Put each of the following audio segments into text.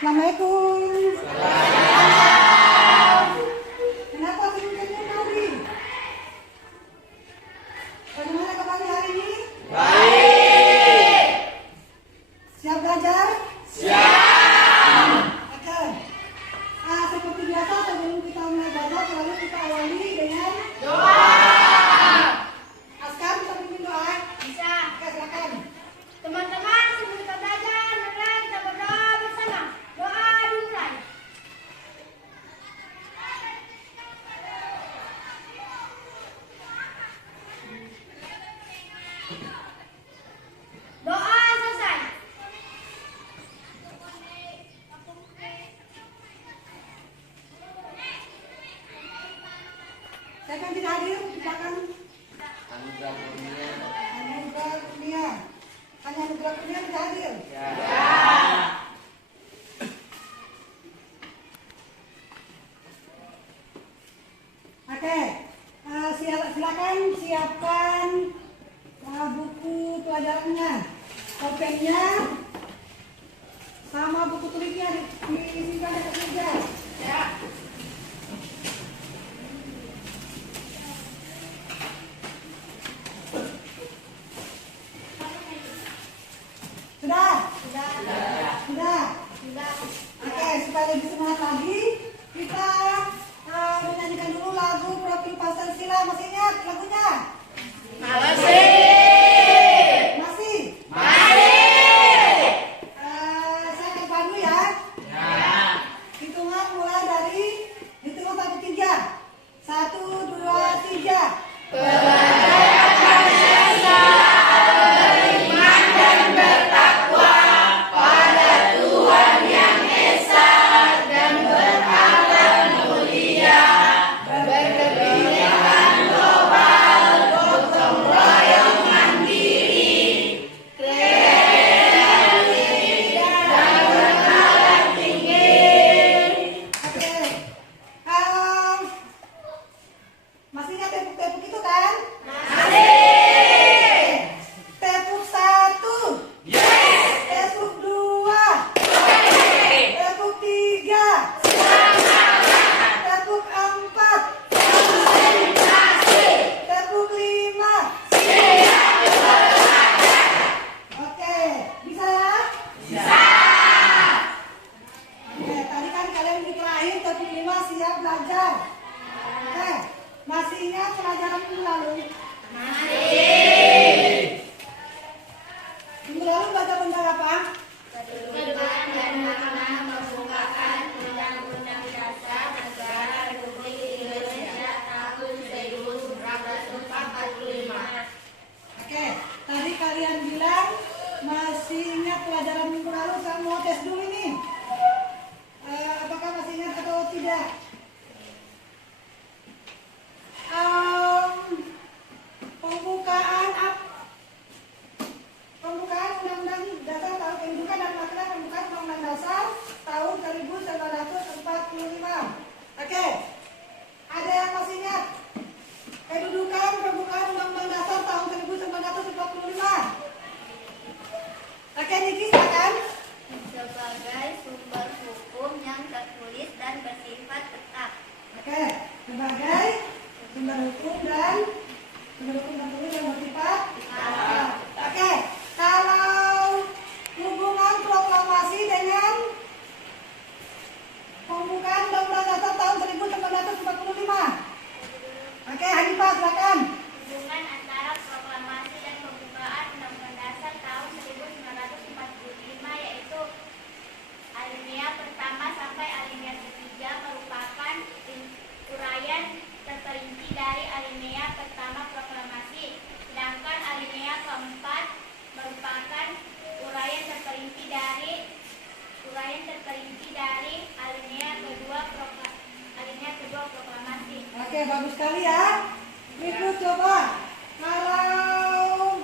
Assalamualaikum. Kenapa senyum-senyum tadi? Bagaimana kabarnya hari ini? Baik. Siap belajar? Siap. Oke. Seperti biasa sebelum kita mulai belajar selalu kita awali dengan Doa. Askar bisa pimpin doa? Bisa. Oke, silakan. Teman-teman, sebelum kita belajar, mari kita berdoa bersama. Doa dimulai. Doa selesai. Saya kan tidak hadir, silakan. Anugerah Kurnia. Anugerah Kurnia. Hanya Anugerah Kurnia tidak hadir. Oke, silakan siapkan buku pelajarannya, pulpennya, sama buku tulisnya disimpan dekat meja. Ya. Sudah? Sudah. Sudah? Sudah. Oke, supaya lebih semangat lagi, kita menyanyikan dulu lagu Profil Pasar Sila. Masih ingat lagunya? Masih. Masih? Masih. Saya akan pandu ya. Ya. Hitungan mulai dari hitungan 1, 3. 1, 2, 3. Belajar Pancasila, beriman dan bertakwa pada Tuhan Yang Esa dan berakhlak mulia, berkebinekaan global, gotong royong mandiri, kreatif dan berakhlak tinggi. Oke. Masih ingat tepuk-tepuk itu kan? Masih. Tepuk 1. Yes. Tepuk 2. Tepuk 3. Tepuk 4. Tepuk 5. Oke, bisa ya? Bisa. Oke, tadi kan kalian dikelahin tepuk 5 siap belajar. Oke, masih ingat pelajaran minggu lalu? Masih. Minggu lalu baca tentang apa? Kedudukan dan makna pembukaan Undang-Undang Dasar Negara Republik Indonesia tahun 1945. Oke, tadi kalian bilang masih ingat pelajaran minggu lalu. Saya mau tes dulu ini. Apakah masih ingat atau tidak? Pembukaan Undang-Undang Dasar tahun kedudukan dan makna pembukaan Undang-Undang Dasar tahun 1945. Oke, ada yang masih ingat? Kedudukan pembukaan Undang-Undang Dasar tahun 1945. Oke, Niki silakan. Sebagai sumber hukum yang tertulis dan bersifat tetap. Oke, sebagai sumber hukum dan tertulis yang bersifat tetap. Oke, kalau hubungan proklamasi dengan pembukaan Undang-Undang Dasar tahun 1945. Oke, Hanifah silakan. Hubungan antara proklamasi dan pembukaan Undang-Undang Dasar tahun 1945 yaitu alinea pertama sampai alinea ketiga merupakan uraian terperinci dari alinea pertama proklamasi, sedangkan alinea keempat merupakan uraian terperinci dari alinea kedua proklamasi. Oke, bagus sekali ya. Berikut coba. Kalau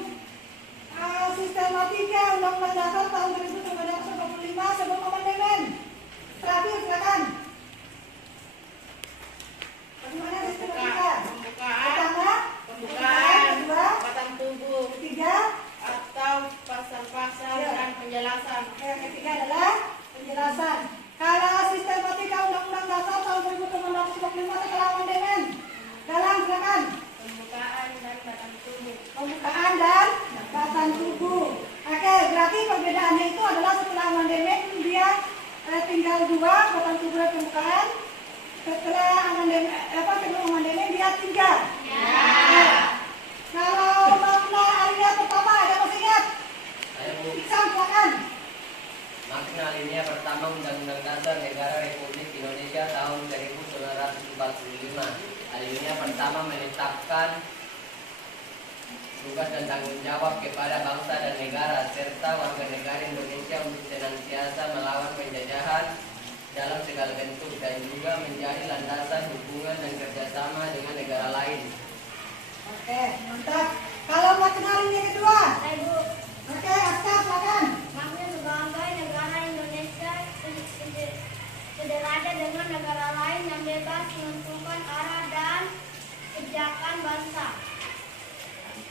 sistematika Undang-Undang Dasar tahun 1945 sebelum amandemen. Terakhir silakan. Bagaimana sistematika? Pertama, Pembukaan, kedua, batang tubuh, ketiga, atau pasal-pasal dan penjelasan. yang ketiga adalah penjelasan. tinggal 2 batang tubuh pembukaan. Setelah amandemen dia 3. Kalau makna alinea pertama ada masih ingat? Iksan, silakan. Makna alinea pertama Undang-Undang Dasar Negara Republik Indonesia tahun 1945. Alinea pertama menetapkan tugas dan tanggung jawab kepada bangsa dan negara serta warga negara Indonesia untuk senantiasa melawan penjajahan dalam segala bentuk dan juga menjadi landasan hubungan dan kerjasama dengan negara lain. Oke, mantap. Kalau makna alinea kedua? Ibu. Oke, Aska, silakan. Makna sebagai negara Indonesia sederhana dengan negara lain yang bebas menentukan arah dan kebijakan bangsa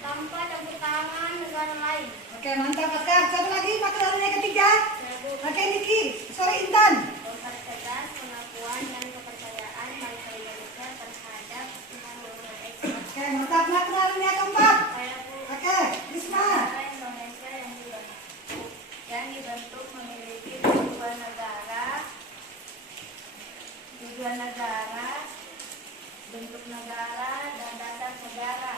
tanpa campur tangan negara lain. Oke, mantap Aska. Satu lagi makna alinea ketiga. Ibu. Oke, Niki. Sorry, Intan. Mempertegas pengakuan dan kepercayaan bangsa Indonesia terhadap Tuhan Yang Maha Esa. Oke, mantap. Makna alinea keempat. Ibu. Oke, Risma. Negara Indonesia yang dibentuk memiliki tujuan negara, bentuk negara, dan dasar negara.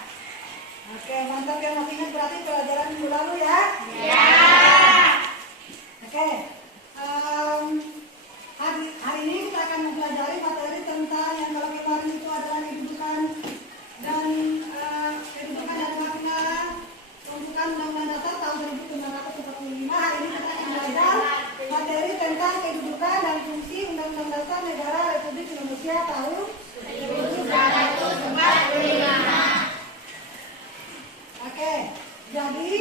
Oke, mantap ya, masih ingat berarti pelajaran minggu lalu ya? Ya. Oke, hari ini kita akan mempelajari materi tentang yang kalau kemarin itu adalah kedudukan dan makna pembukaan Undang-Undang Dasar tahun 1945. Hari ini kita akan belajar materi tentang kedudukan dan fungsi Undang-Undang Dasar Negara Republik Indonesia tahun 1945. Oke, jadi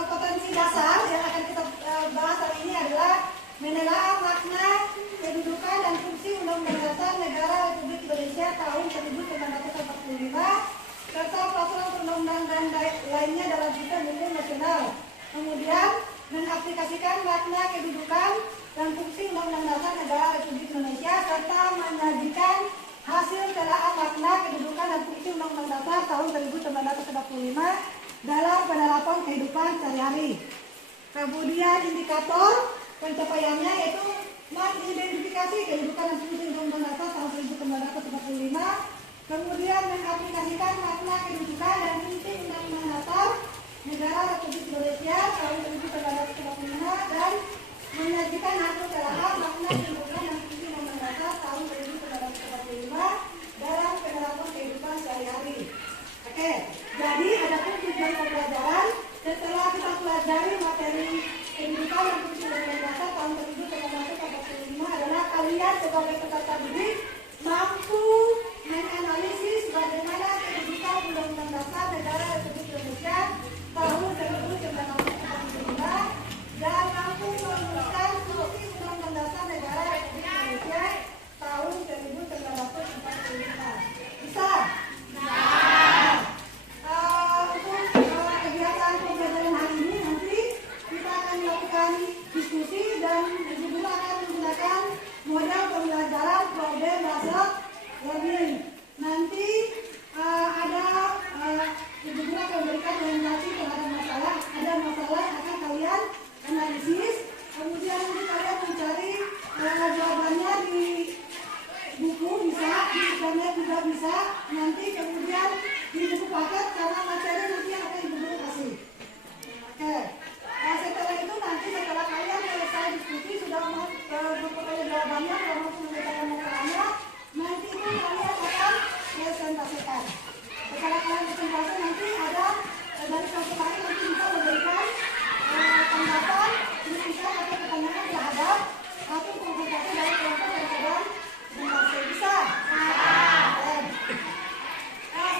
kompetensi dasar yang akan kita bahas hari ini adalah menelaah makna, kedudukan dan fungsi Undang-Undang Dasar Negara Republik Indonesia tahun 1945 serta peraturan perundang-undangan dan lainnya dalam sistem hukum nasional. Kemudian mengaplikasikan makna, kedudukan dan fungsi Undang-Undang Dasar Negara Republik Indonesia serta menyajikan hasil telaah makna, kedudukan dan fungsi Undang-Undang Dasar tahun 1945 dalam penerapan kehidupan sehari-hari. Kemudian indikator pencapaiannya yaitu mengidentifikasi kedudukan dan fungsi Undang-Undang Dasar tahun 1945, kemudian mengaplikasikan makna, kedudukan dan fungsi Undang-Undang Dasar Negara Republik Indonesia tahun 1945 dan menyajikan hasil telaah makna, kedudukan dan fungsi Undang-Undang Dasar tahun 1945 dalam penerapan kehidupan sehari-hari. Oke, jadi ada pun tujuan pembelajaran setelah kita pelajari materi kedudukan dan fungsi Undang-Undang Dasar tahun 1945 adalah kalian sebagai peserta didik mampu menganalisis bagaimana kedudukan Undang-Undang Dasar Negara Republik Indonesia tahun 1945 dan mampu merumuskan fungsi Undang-Undang Dasar Negara Republik Indonesia tahun 1945. Bisa? Untuk kegiatan pembelajaran hari ini nanti kita akan melakukan diskusi dan ibu akan menggunakan model pembelajaran problem based learning. Nanti ada ibu akan memberikan orientasi terhadap masalah. Ada masalah yang akan kalian analisis. Kemudian nanti kalian mencari jawabannya di buku bisa, di internet juga bisa. Nanti kemudian di buku paket karena materi nanti yang akan ibu kasih. Oke. Nah, setelah itu nanti setelah kalian selesai diskusi sudah memperoleh jawabannya, kalau menyelesaikan masalahnya, nanti itu kalian akan presentasikan. Setelah kalian presentasi nanti ada dari kelompok lain nanti bisa memberikan tanggapan, kritikan atau pertanyaan terhadap atau presentasi dari kelompok yang sedang membahas. Bisa?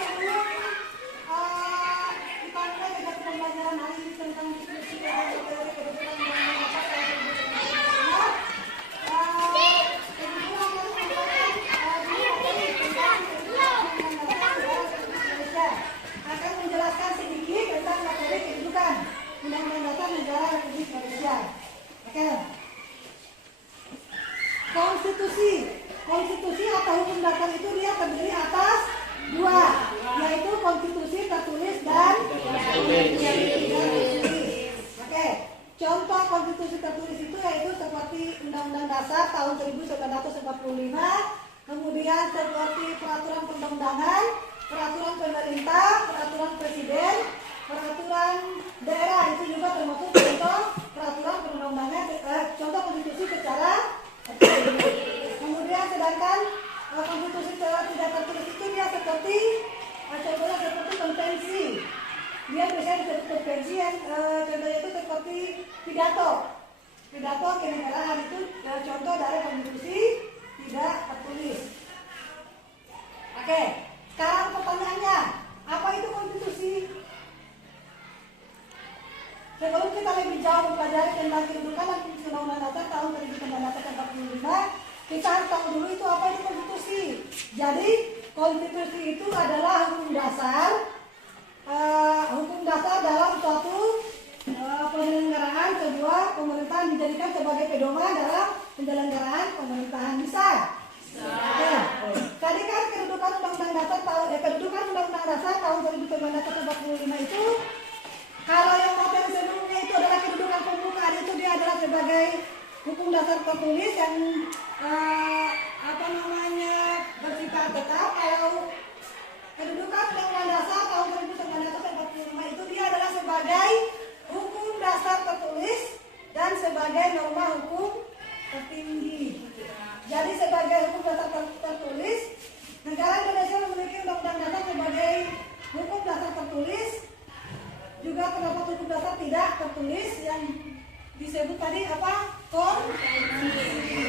Sebelum kita mulai dengan pembelajaran hari ini tentang diskusi dan materi kedudukan Undang-Undang Dasar tahun 1945, akan menjelaskan sedikit tentang materi kedudukan Undang-Undang Dasar Negara Republik Indonesia. Oke. Konstitusi atau hukum dasar itu dia terdiri atas 2, yaitu konstitusi tertulis dan tertulis. Oke. Contoh konstitusi tertulis itu yaitu seperti Undang-Undang Dasar tahun 1945, kemudian seperti peraturan perundang-undangan, peraturan pemerintah, peraturan presiden, peraturan daerah, itu juga termasuk contoh peraturan perundang-undangan, contoh konstitusi secara tertulis. Kemudian sedangkan konstitusi secara tidak tertulis itu dia seperti contohnya seperti konvensi. Dia biasanya disebut konvensi yang contohnya itu seperti pidato kenegaraan, itu contoh dari konstitusi tidak tertulis. Oke, sekarang pertanyaannya, apa itu konstitusi? Sebelum kita lebih jauh mempelajari tentang kedudukan dan fungsi Undang-Undang Dasar tahun 1945, kita harus tahu dulu itu apa itu konstitusi. Jadi konstitusi itu adalah hukum dasar dalam suatu penyelenggaraan sebuah pemerintahan, dijadikan sebagai pedoman dalam penyelenggaraan pemerintahan. Bisa? Ya. Tadi kan kedudukan Undang-Undang Dasar tahun 1945 itu, kalau yang materi sebelumnya itu adalah kedudukan pembukaan, itu dia adalah sebagai hukum dasar tertulis yang bersifat tetap. Kalau kedudukan Undang-Undang Dasar tahun 1945 itu dia adalah sebagai hukum dasar tertulis dan sebagai norma hukum tertinggi. Jadi sebagai hukum dasar tertulis, negara Indonesia memiliki Undang-Undang Dasar sebagai hukum dasar tertulis. Juga terdapat hukum dasar tidak tertulis yang disebut tadi apa? Konvensi.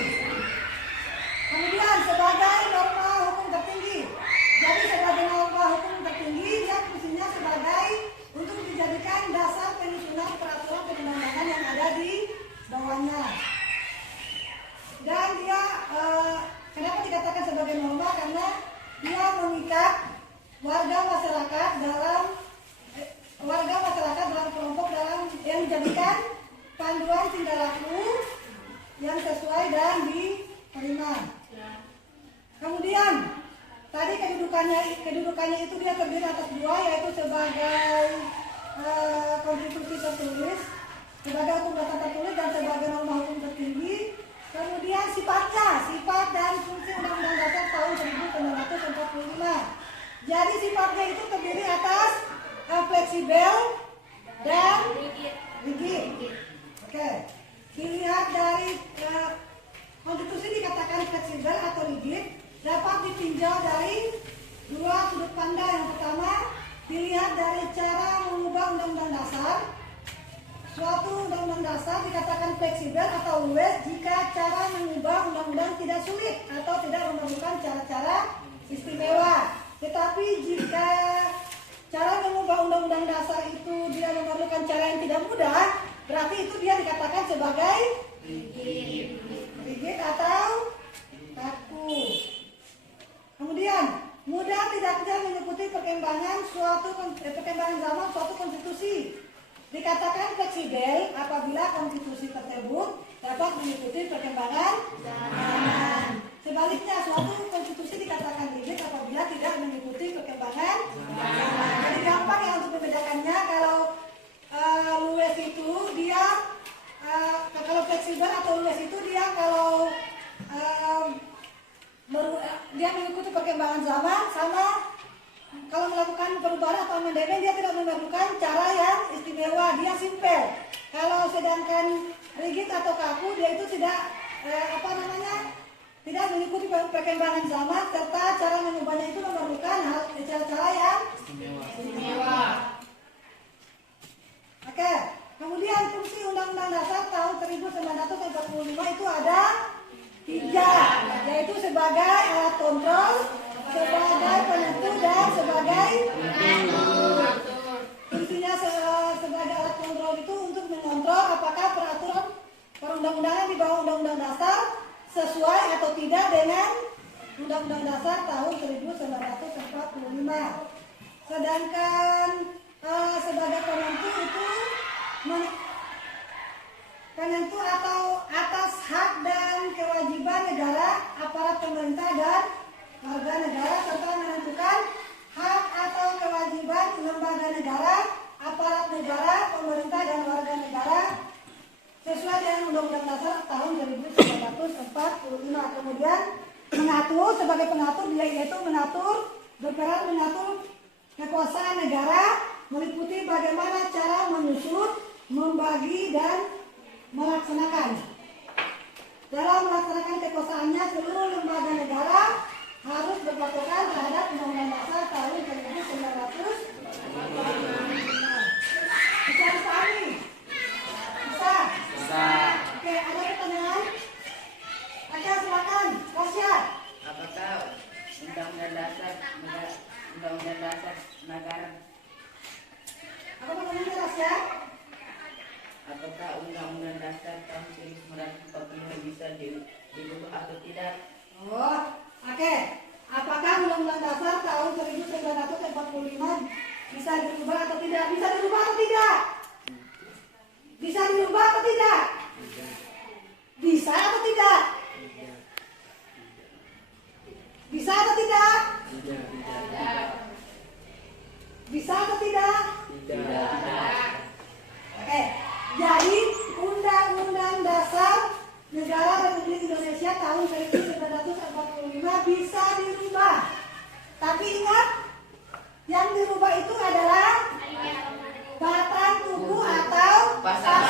Kemudian sebagai norma hukum tertinggi. Jadi sebagai norma hukum tertinggi, dia fungsinya sebagai untuk dijadikan dasar penyusunan peraturan perundang-undangan yang ada di bawahnya. Dan dia kenapa dikatakan sebagai norma? Karena dia mengikat warga masyarakat dalam kelompok dalam yang dijadikan panduan tingkah laku yang sesuai dan diterima. Kemudian tadi kedudukannya itu dia terdiri atas dua, yaitu sebagai konstitusi tertulis, sebagai hukum dasar tertulis dan sebagai norma hukum tertinggi. Kemudian sifat dan fungsi Undang-Undang Dasar tahun 1945. Jadi sifatnya itu terdiri atas fleksibel dan rigid. Oke. Dilihat dari konstitusi dikatakan fleksibel atau rigid, dapat ditinjau dari dua sudut pandang. Yang pertama, dilihat dari cara mengubah Undang-Undang Dasar. Suatu Undang-Undang Dasar dikatakan fleksibel atau luwes jika cara mengubah undang-undang tidak sulit atau tidak memerlukan cara-cara istimewa. Tetapi jika cara mengubah Undang-Undang Dasar itu dia memerlukan cara yang tidak mudah, berarti itu dia dikatakan sebagai rigid atau kaku. Kemudian mudah tidak mengikuti perkembangan zaman suatu konstitusi. Dikatakan fleksibel apabila konstitusi tersebut dapat mengikuti perkembangan zaman. Sebaliknya, suatu konstitusi dikatakan rigid apabila tidak mengikuti perkembangan zaman. Jadi gampang ya untuk membedakannya. Kalau luwes itu dia, kalau fleksibel atau luwes itu dia kalau dia mengikuti perkembangan zaman, sama kalau melakukan perubahan atau amandemen dia tidak memerlukan cara yang istimewa, dia simpel. Kalau sedangkan rigid atau kaku, dia itu tidak tidak mengikuti perkembangan zaman, serta cara mengubahnya itu memerlukan cara-cara yang istimewa. Oke. Kemudian fungsi Undang-Undang Dasar tahun 1945 itu ada 3, yaitu sebagai alat kontrol, sebagai penentu, dan sebagai pengatur. Fungsinya sebagai alat kontrol itu untuk mengontrol apakah peraturan perundang-undangan di bawah Undang-Undang Dasar sesuai atau tidak dengan Undang-Undang Dasar tahun 1945. Sedangkan sebagai penentu atau atas hak dan kewajiban negara, aparat pemerintah dan warga negara, serta menentukan hak atau kewajiban lembaga negara, aparat negara, pemerintah dan warga negara sesuai dengan Undang-Undang Dasar tahun 1945. 45. Kemudian mengatur sebagai pengatur yaitu berperan mengatur kekuasaan negara meliputi bagaimana cara menyusun, membagi dan melaksanakan. Dalam melaksanakan kekuasaannya seluruh lembaga negara harus berpatokan terhadap Undang-Undang Dasar tahun 1945. Bisa dipahami? Bisa? Bisa. Oke, ada pertanyaan? Oke, silakan. Posya. Apakah Undang-Undang Dasar Negara Apa pertanyaannya, Rasya? apakah Undang-Undang Dasar tahun 1945 bisa dirubah atau tidak? Oh, oke. Apakah Undang-Undang Dasar tahun 1945 bisa dirubah atau tidak? Bisa dirubah atau tidak? Bisa dirubah atau tidak? Bisa atau tidak? Bisa atau tidak? Bisa atau tidak? Oke. Jadi Undang-Undang Dasar Negara Republik Indonesia tahun 1945 bisa dirubah. Tapi ingat, yang dirubah itu adalah batang tubuh atau pasal.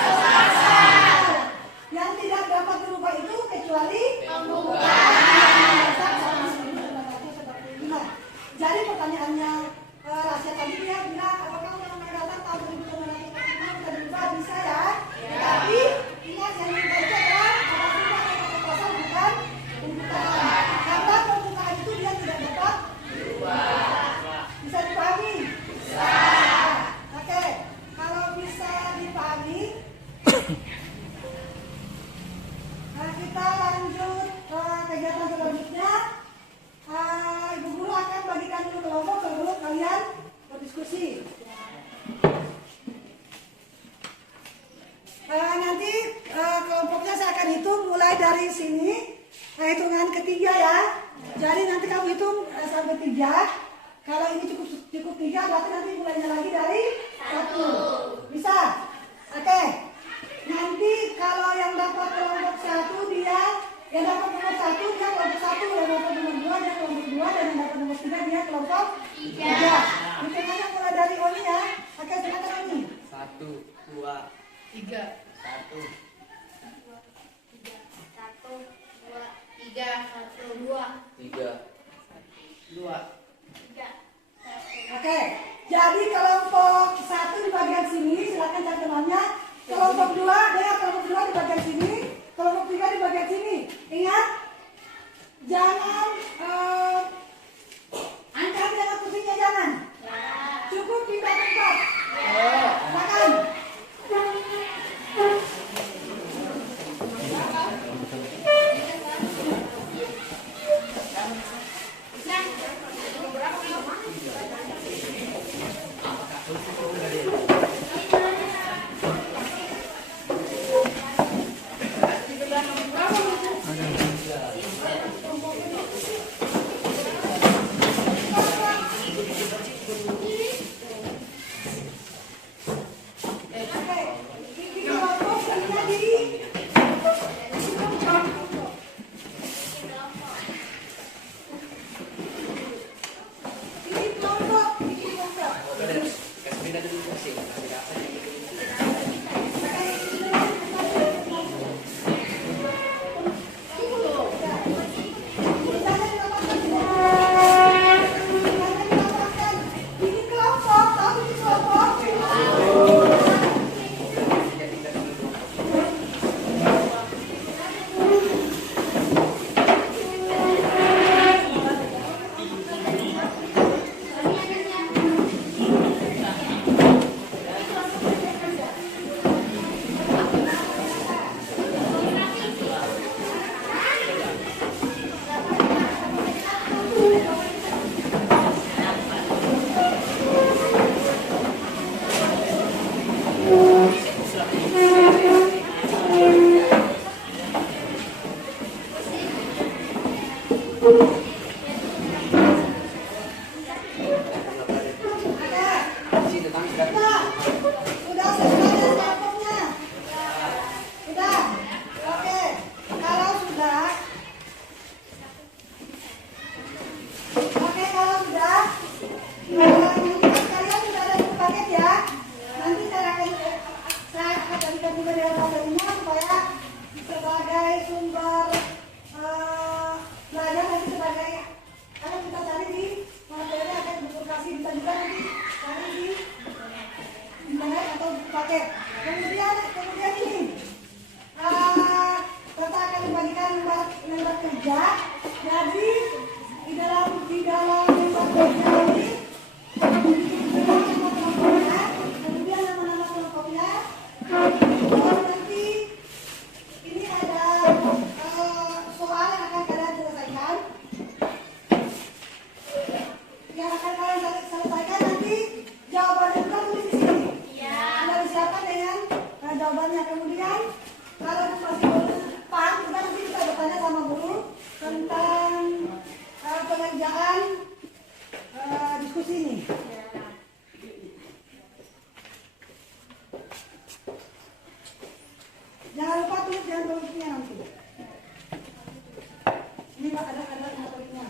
Yang tidak dapat dirubah itu kecuali pembukaan. Jadi pertanyaannya Rasya tadi dia bilang apakah Undang-Undang Dasar tahun 1945 bisa dirubah? Bisa ya. Tapi ingat yang dirubah itu adalah pasal bukan pembukaan. Karena pembukaan itu dia tidak dapat dirubah. Bisa dipahami? Bisa. Oke, kalau bisa dipahami, kita lanjut kegiatan selanjutnya. Ibu guru akan bagikan dulu kelompok sebelum kalian berdiskusi. Nanti kelompoknya saya akan hitung mulai dari sini, hitungan ketiga ya. Jadi nanti kamu hitung sampai 3. Kalau ini cukup 3, berarti nanti mulainya lagi dari 1. Bisa? Oke. Nanti kalau yang dapat kelompok 1 dia, yang dapat nomor 1 dia kelompok 1, yang dapat nomor 2 dia kelompok 2, dan yang dapat nomor 3 dia kelompok 3. Hitungannya mulai dari Oni ya. Oke, silakan Oni. 1, 2, 3, 1. 2. Oke, jadi kelompok 1 di bagian sini, silakan cari temannya. Kelompok 2, dengan kelompok 2 di bagian sini, kelompok 3 di bagian sini. Ingat, jangan angkat dengan pusingnya, jangan. Cukup pindah tempat. Silakan. Sudah selesai kelompoknya? Sudah? Oke. Kalau sudah, Ya, jadi di dalam limbah kerja ini kemudian nama-nama kelompoknya. Nanti ini ada soal yang akan kalian selesaikan. Yang akan kalian selesaikan nanti jawabannya juga tulis di sini. Anda disiapkan dengan jawabannya. Kemudian kalau masih belum paham, kita nanti kita bertanya sama guru tentang pengerjaan diskusi ini. Jangan lupa tulis dengan tulisnya nanti. Ini ada tulisnya.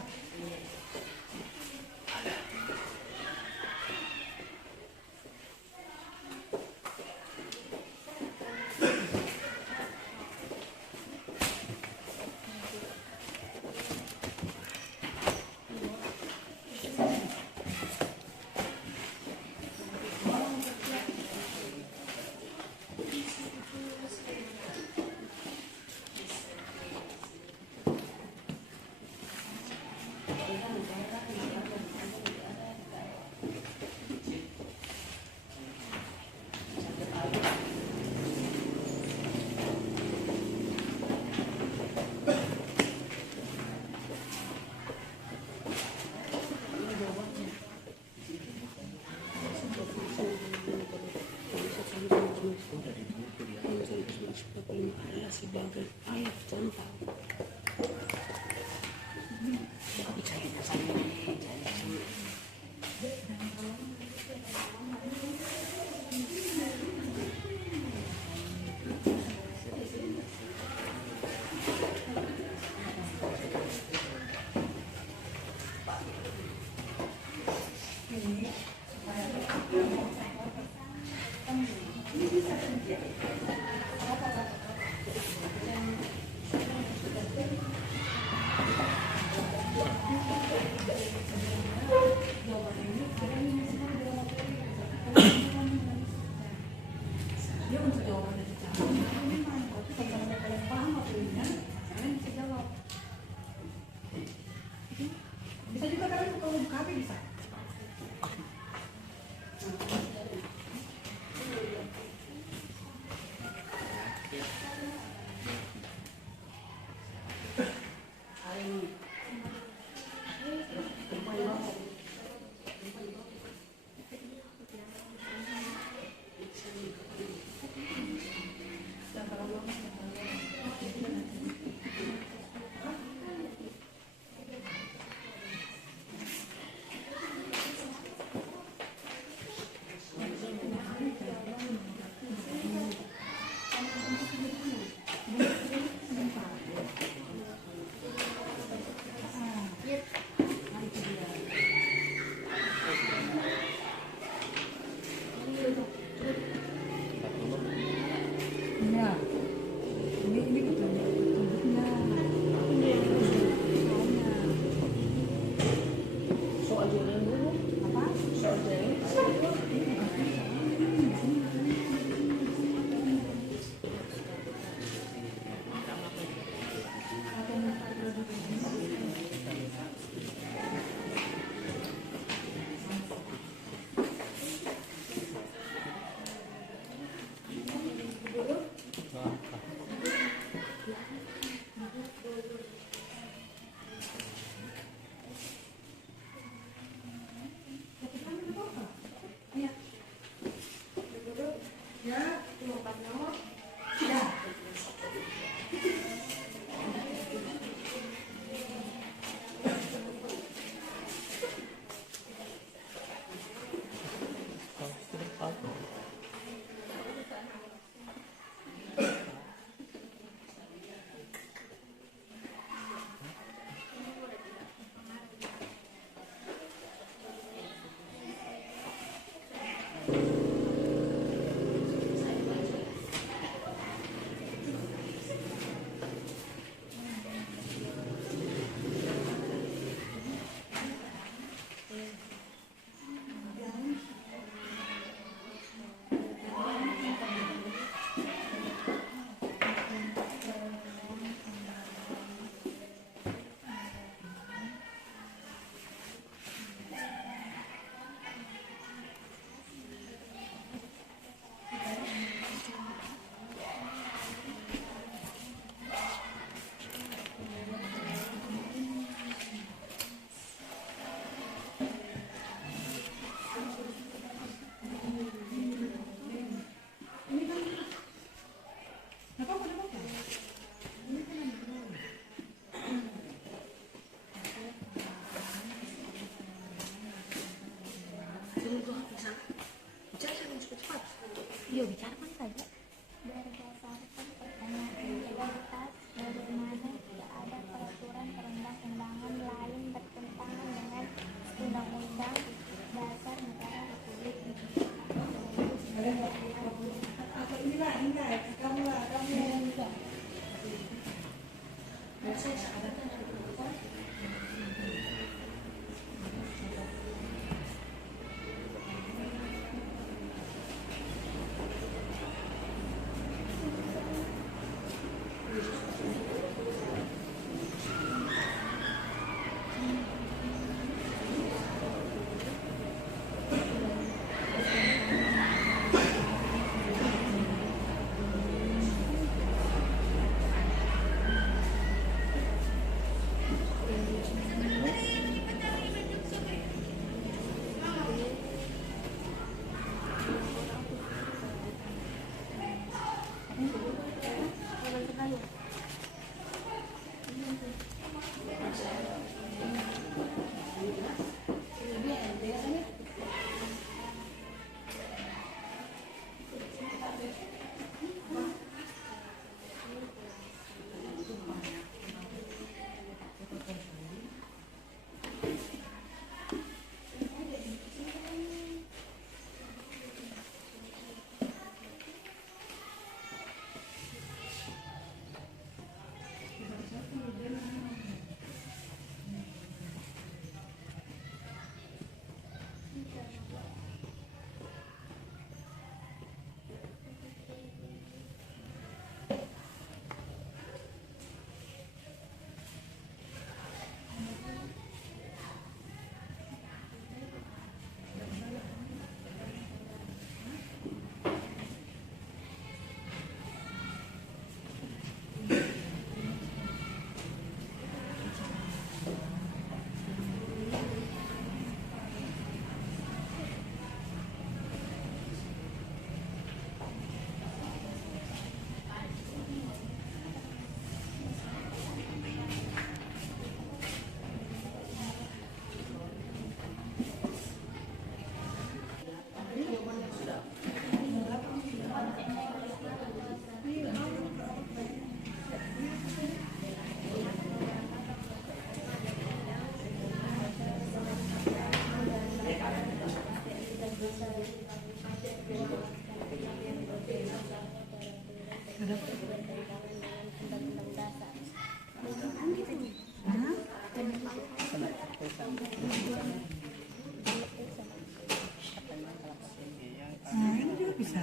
Nah, ini juga bisa.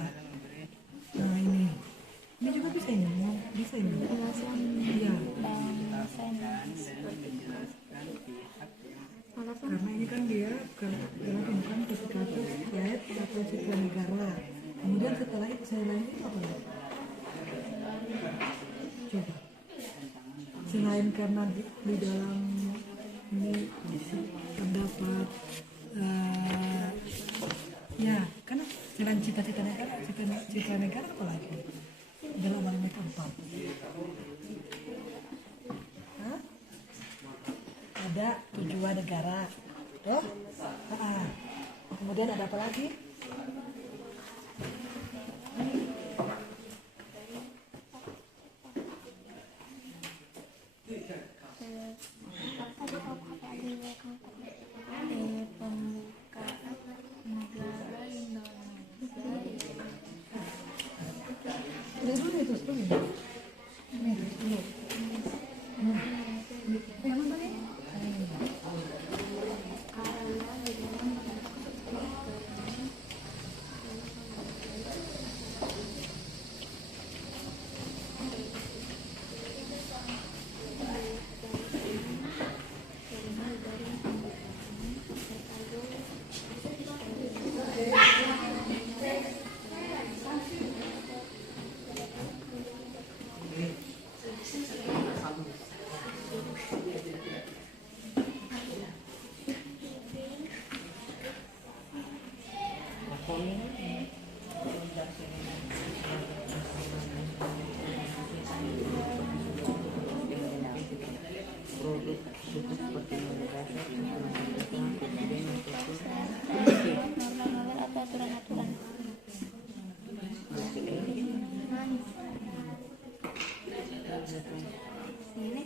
Nah, ini juga bisa ini. Bisa ini. Iya. Karena ini kan dia bukan fisikatus terkait atau sipil negara. Kemudian setelah itu selain itu apa lagi? Coba. Selain karena di dalam ini terdapat ya kan selain cita-cita negara apa lagi dalam hal keempat? Hah? Ada tujuan negara, toh? Kemudian ada apa lagi? Norma-norma atau aturan-aturan. Sini,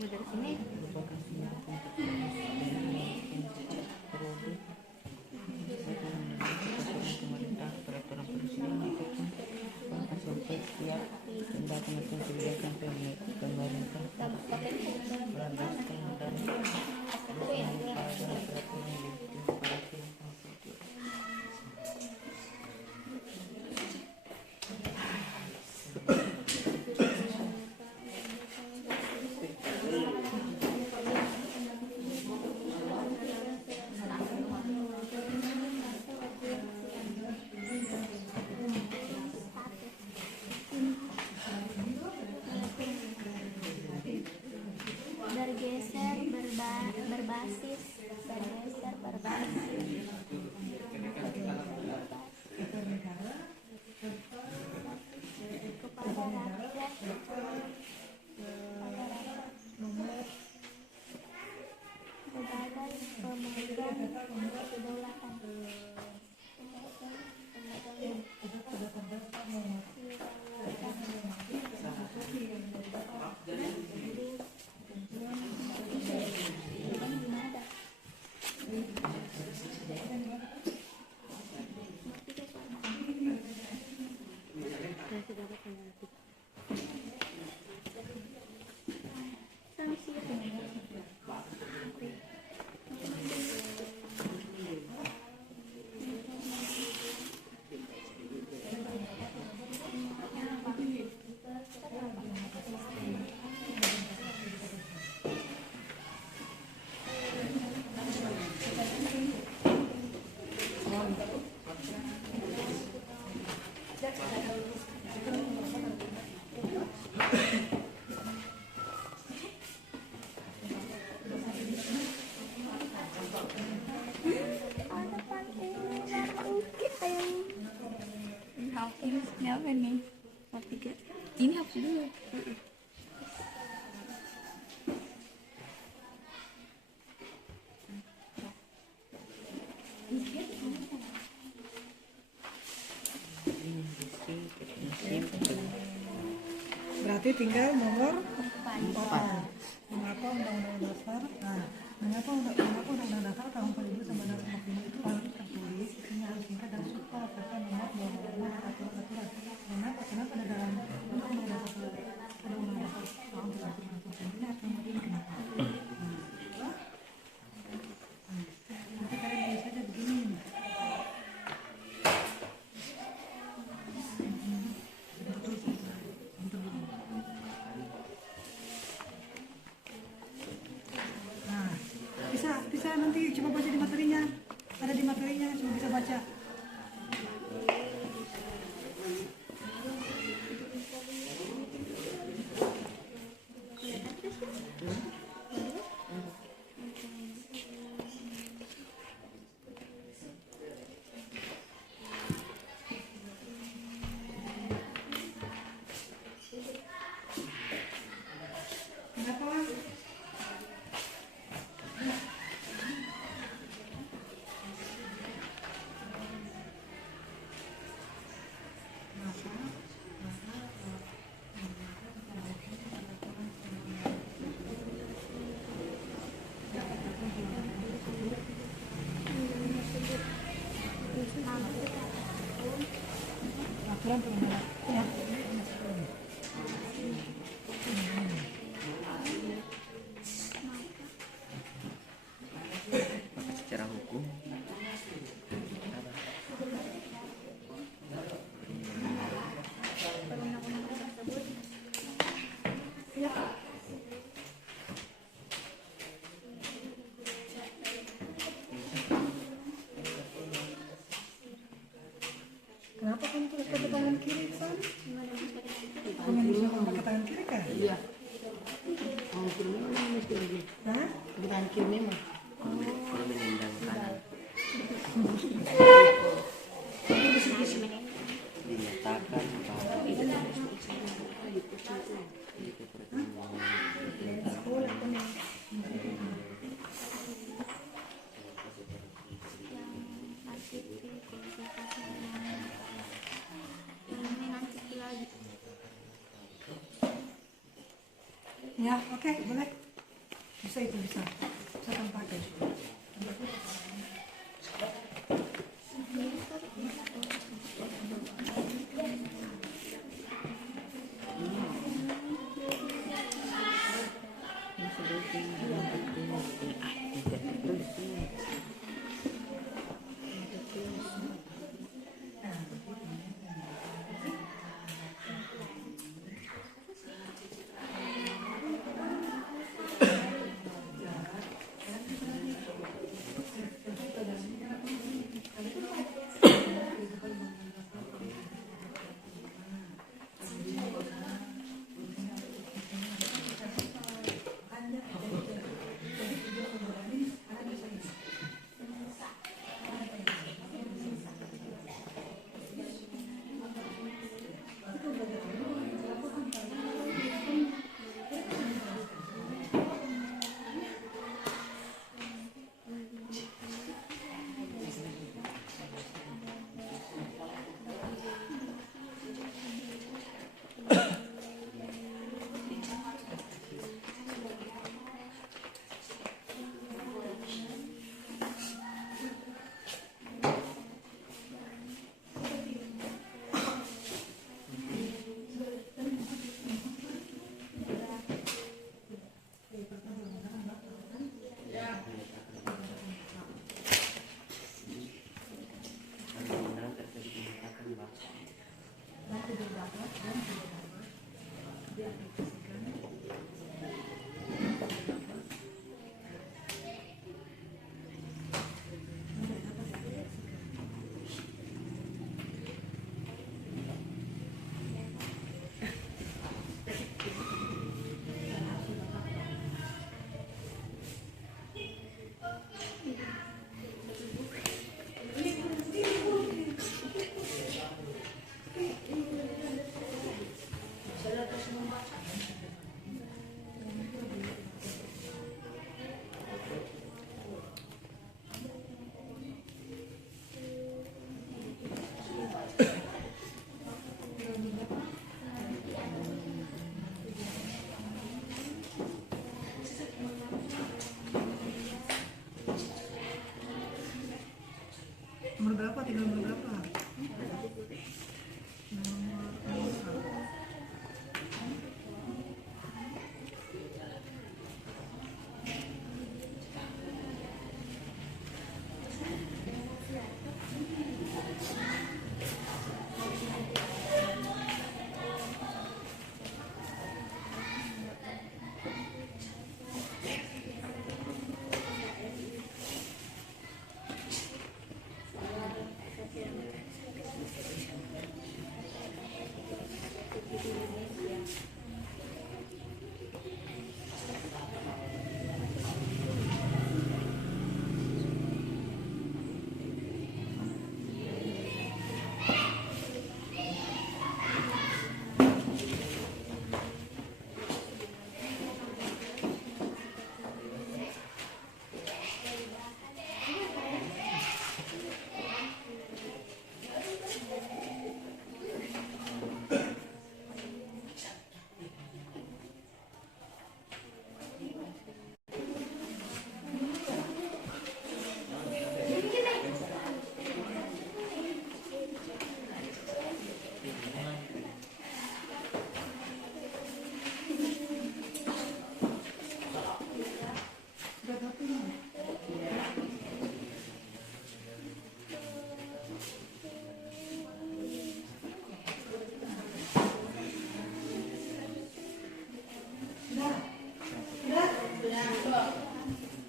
dari sini. Pakai berbasis bergeser berbasis kepada rakyat sebagai pemegang kedaulatan. Ini apa nih? Part 3. Ini hapus dulu. Berarti tinggal nomor 4. Mengapa Undang-Undang Dasar? Nah, mengapa Undang-Undang Dasar tahun 1945 itu harus tertulis, isinya harus singkat dan suka serta memuat norma aturan-aturan. Kenapa ada dalam Undang-Undang Dasar tahun 1945 ini harus nomor ini kenapa? Nanti kalian tulis saja begini. Bisa nanti coba baca di materinya, ada di materinya, coba bisa baca. Kenapa? Aturan perundang ya. Secara hukum Kenapa kamu tulis pakai tangan kiri, San? Kamu bisa pakai tangan kiri kan? Iya. Tangan kiri memang mesti lagi. Hah? Pakai tangan kiri memang. kalau menendang kanan dinyatakan bahwa Ya, oke, boleh. Bisa itu bisa. Bisa kamu pakai.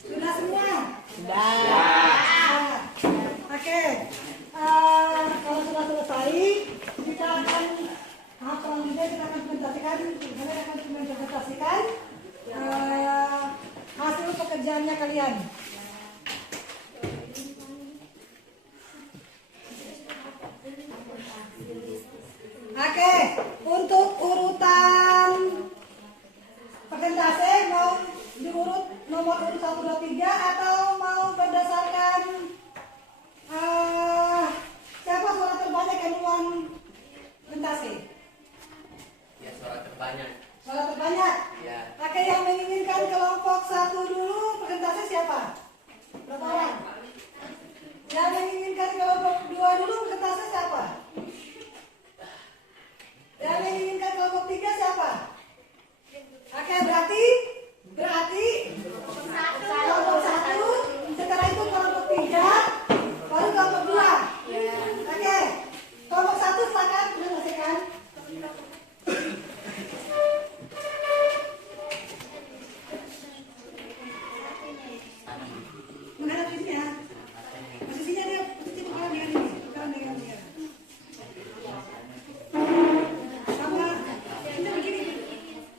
Sudah semua? Sudah. Nah, oke. Kalau sudah selesai, kita akan selanjutnya kita akan implementasikan hasil pekerjaannya kalian. Oke, untuk urutan persentase mau diurut nomor urut 1, 2, 3 atau mau berdasarkan siapa suara terbanyak yang duluan persentase? Ya, suara terbanyak. Suara terbanyak? Ya. Oke, yang menginginkan kelompok 1 dulu persentase siapa? Berapa orang? Yang menginginkan kelompok 2 dulu persentase siapa? Yang menginginkan kelompok 3 siapa? Oke, berarti kelompok 1, setelah itu kelompok 3, baru kelompok 2. Oke, kelompok 1 silakan menyelesaikan. Menghadap di sini ya. Posisinya dia, posisi kepala dengan ini, kepala dengan dia. Sama, kita begini.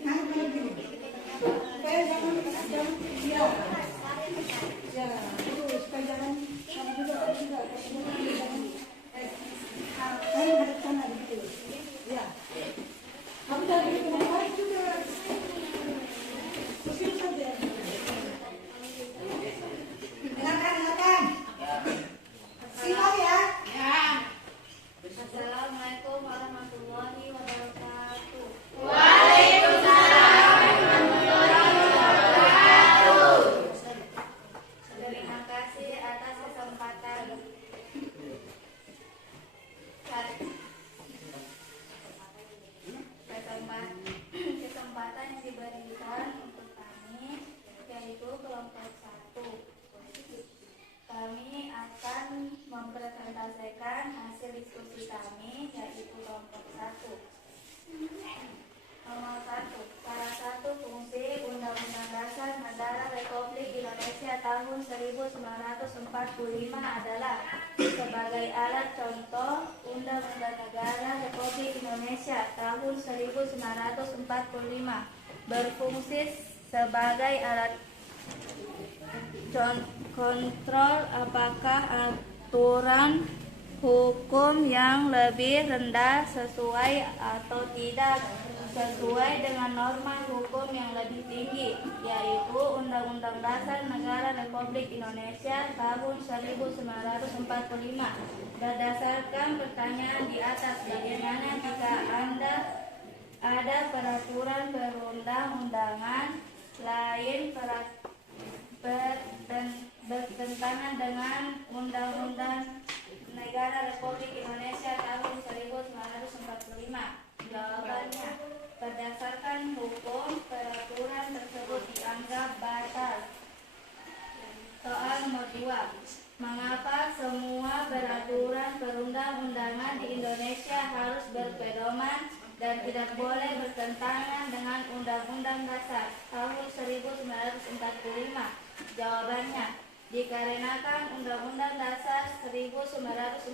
Ngadep begini. Supaya jangan ya. Ya, itu supaya jangan kamu juga. Ayo hadap sana gitu. Ya. Kamu jangan begitu baik juga. Posisi saja. Dengarkan. Simak ya. Assalamualaikum warahmatullahi wabarakatuh. Terima kasih atas kesempatan yang diberikan untuk kami, yaitu kelompok 1. Kami akan mempresentasikan hasil diskusi kami, yaitu kelompok 1. Nomor 1. Salah satu fungsi Undang-Undang Dasar Negara Republik Indonesia tahun 1945 adalah sebagai alat contoh Undang-Undang Negara Republik Indonesia tahun 1945 berfungsi sebagai alat kontrol apakah aturan hukum yang lebih rendah sesuai atau tidak sesuai dengan norma hukum yang lebih tinggi, yaitu Undang-Undang Dasar Negara Republik Indonesia tahun 1945. Berdasarkan pertanyaan di atas, bagaimana jika Anda ada peraturan perundang-undangan lain bertentangan dengan Undang-Undang Negara Republik Indonesia tahun 1945? Jawabannya, berdasarkan hukum, peraturan tersebut dianggap batal. Soal nomor 2. Mengapa semua peraturan perundang-undangan di Indonesia harus berpedoman dan tidak boleh bertentangan dengan Undang-Undang Dasar tahun 1945? Jawabannya, dikarenakan Undang-Undang Dasar 1945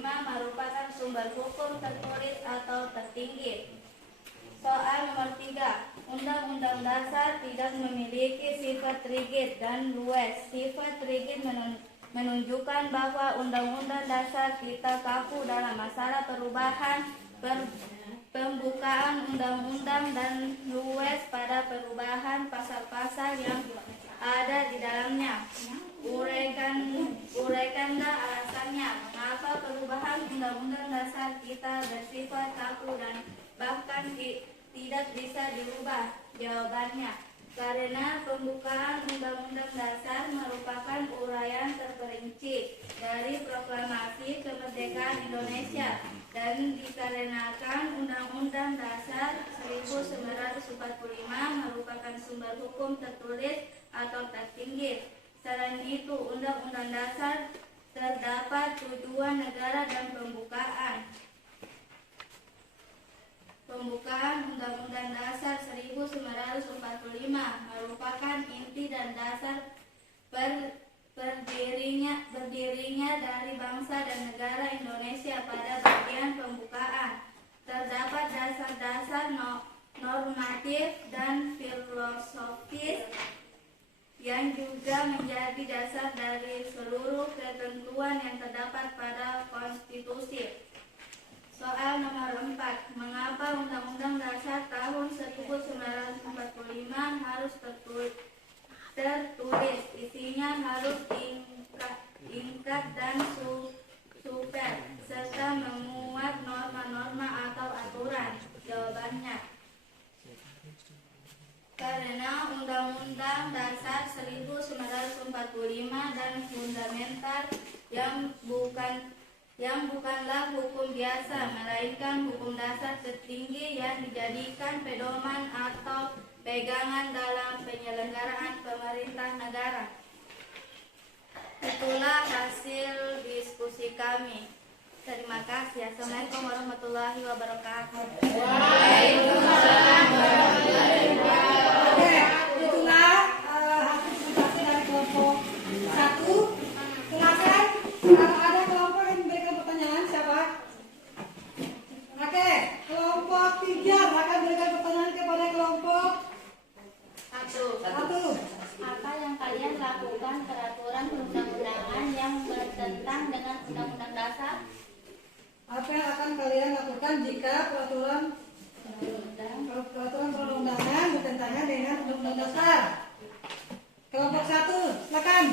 merupakan sumber hukum tertulis atau tertinggi. Soal nomor 3. Undang-Undang Dasar tidak memiliki sifat rigid dan luwes. Sifat rigid menunjukkan bahwa Undang-Undang Dasar kita kaku dalam masalah perubahan pembukaan undang-undang dan luwes pada perubahan pasal-pasal yang ada di dalamnya. Uraikanlah alasannya mengapa perubahan Undang-Undang Dasar kita bersifat kaku dan bahkan tidak bisa dirubah. Jawabannya, karena pembukaan Undang-Undang Dasar merupakan uraian terperinci dari Proklamasi Kemerdekaan Indonesia dan dikarenakan Undang-Undang Dasar 1945 merupakan sumber hukum tertulis atau tertinggi. Selain itu, Undang-Undang Dasar terdapat tujuan negara dan pembukaan Pembukaan Undang-Undang Dasar 1945 merupakan inti dan dasar berdirinya dari bangsa dan negara Indonesia. Pada bagian pembukaan terdapat dasar-dasar normatif dan filosofis yang juga menjadi dasar dari seluruh ketentuan yang terdapat pada konstitusi. Soal nomor 4. Mengapa Undang-Undang Dasar tahun 1945 harus tertulis? Isinya harus ingkat dan super, serta memuat norma-norma atau aturan. Jawabannya, karena Undang-Undang Dasar 1945 dan fundamental yang bukanlah hukum biasa, melainkan hukum dasar tertinggi yang dijadikan pedoman atau pegangan dalam penyelenggaraan pemerintah negara. Itulah hasil diskusi kami. Terima kasih. Assalamualaikum warahmatullahi wabarakatuh. Waalaikumsalam warahmatullahi wabarakatuh. Oke, itulah hasil presentasi dari kelompok 1. Silakan kalau ada kelompok yang memberikan pertanyaan, siapa? Oke, kelompok 3 akan memberikan pertanyaan kepada kelompok 1. Apa yang kalian lakukan peraturan perundang-undangan yang bertentangan dengan Undang-Undang Dasar? Apa yang akan kalian lakukan jika peraturan perundang-undangan bertentangan dengan Undang-Undang Dasar? Kelompok 1, silakan.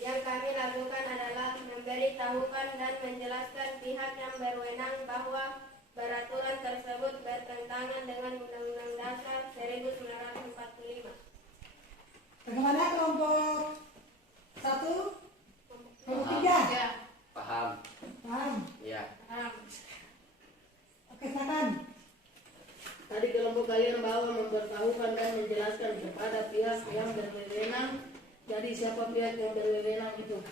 Yang kami lakukan adalah memberitahukan dan menjelaskan pihak yang berwenang bahwa peraturan tersebut bertentangan dengan Undang-Undang Dasar 1945. Bagaimana kelompok 1? Kelompok 3? Paham. Paham? Ya. Oke, silakan. Tadi kelompok kalian bahwa memberitahukan dan menjelaskan kepada pihak yang berwenang. Jadi siapa pihak yang berwenang itu?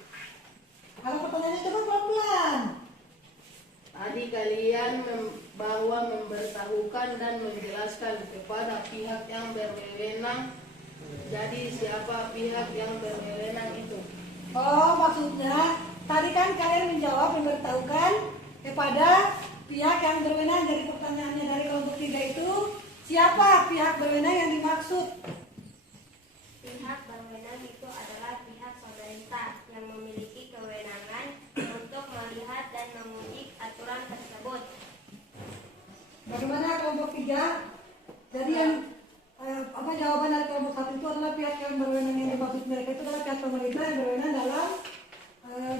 Kalau pertanyaannya coba pelan-pelan. Tadi kalian bahwa memberitahukan dan menjelaskan kepada pihak yang berwenang. Jadi siapa pihak yang berwenang itu? Oh, maksudnya tadi kan kalian menjawab memberitahukan kepada pihak yang berwenang. Jadi pertanyaannya dari kelompok 3 itu, siapa pihak berwenang yang dimaksud? Pihak berwenang itu adalah pihak pemerintah yang memiliki kewenangan untuk melihat dan menguji aturan tersebut. Bagaimana kelompok 3? Jadi yang jawaban dari kelompok 1 itu adalah pihak yang berwenang yang dimaksud mereka itu adalah pihak pemerintah yang berwenang dalam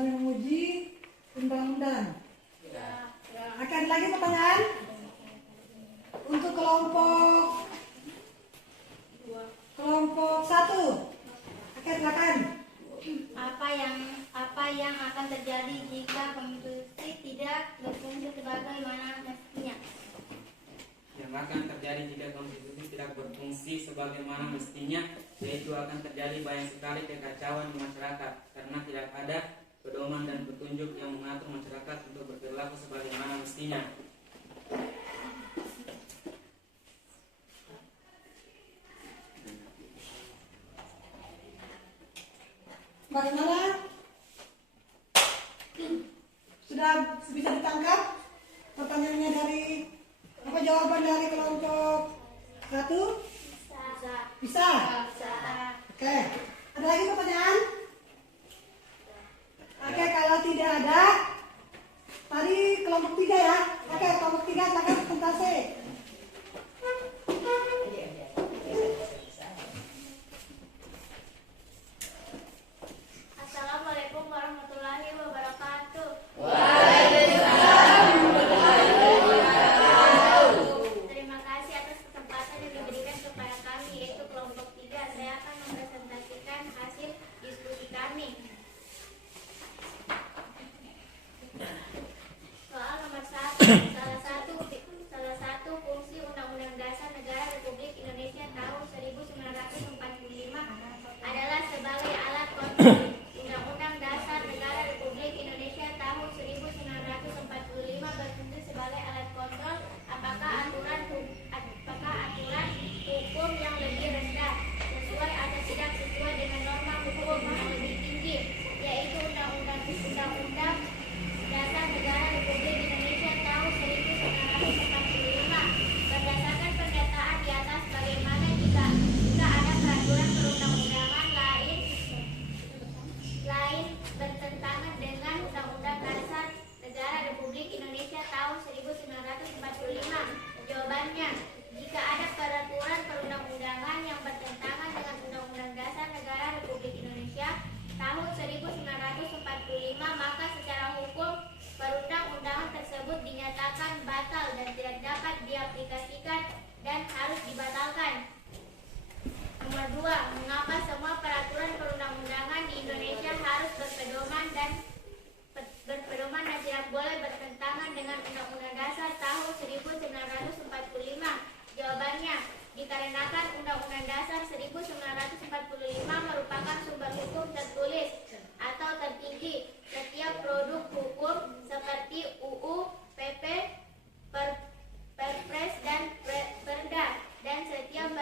menguji undang-undang. Akan lagi pertanyaan untuk kelompok 1. Oke, silakan. Apa yang akan terjadi jika konstitusi tidak berfungsi sebagaimana mestinya? Yang akan terjadi jika konstitusi tidak berfungsi sebagaimana mestinya, yaitu akan terjadi banyak sekali kekacauan di masyarakat karena tidak ada pedoman dan petunjuk yang mengatur masyarakat untuk berperilaku sebagaimana mestinya. Bagaimana? Sudah bisa ditangkap pertanyaannya dari jawaban dari kelompok 1? Bisa. Oke. Ada lagi pertanyaan? Oke, kalau tidak ada, tadi kelompok 3 ya. Oke, kelompok 3 silakan presentasi. Assalamualaikum warahmatullahi wabarakatuh. Terima kasih atas kesempatan yang diberikan kepada kami, yaitu kelompok 3. Saya akan mempresentasikan hasil diskusi kami. Soal nomor 1. Salah satu Nomor 2, mengapa semua peraturan perundang-undangan di Indonesia harus berpedoman dan tidak boleh bertentangan dengan Undang-Undang Dasar tahun 1945? Jawabannya, dikarenakan Undang-Undang Dasar 1945 merupakan sumber hukum tertulis atau tertinggi. Setiap produk hukum seperti UU, PP, Perpres, dan Perda, dan setiap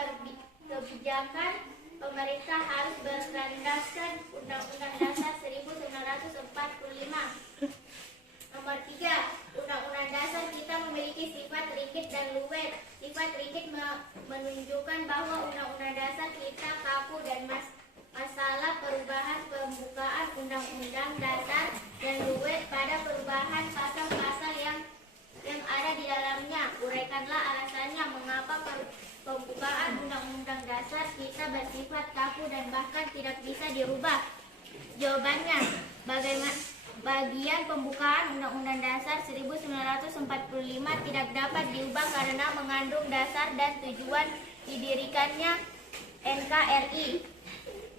kebijakan pemerintah harus berlandaskan Undang-Undang Dasar 1945. Nomor 3, Undang-Undang Dasar kita memiliki sifat rigid dan luwet. Sifat rigid menunjukkan bahwa Undang-Undang Dasar kita kaku dan masalah perubahan pembukaan Undang-Undang Dasar, dan luwet pada perubahan pasal-pasal yang ada di dalamnya. Uraikanlah alasannya mengapa pembukaan Undang-Undang Dasar kita bersifat kaku dan bahkan tidak bisa dirubah. Jawabannya, bagian pembukaan Undang-Undang Dasar 1945 tidak dapat diubah karena mengandung dasar dan tujuan didirikannya NKRI,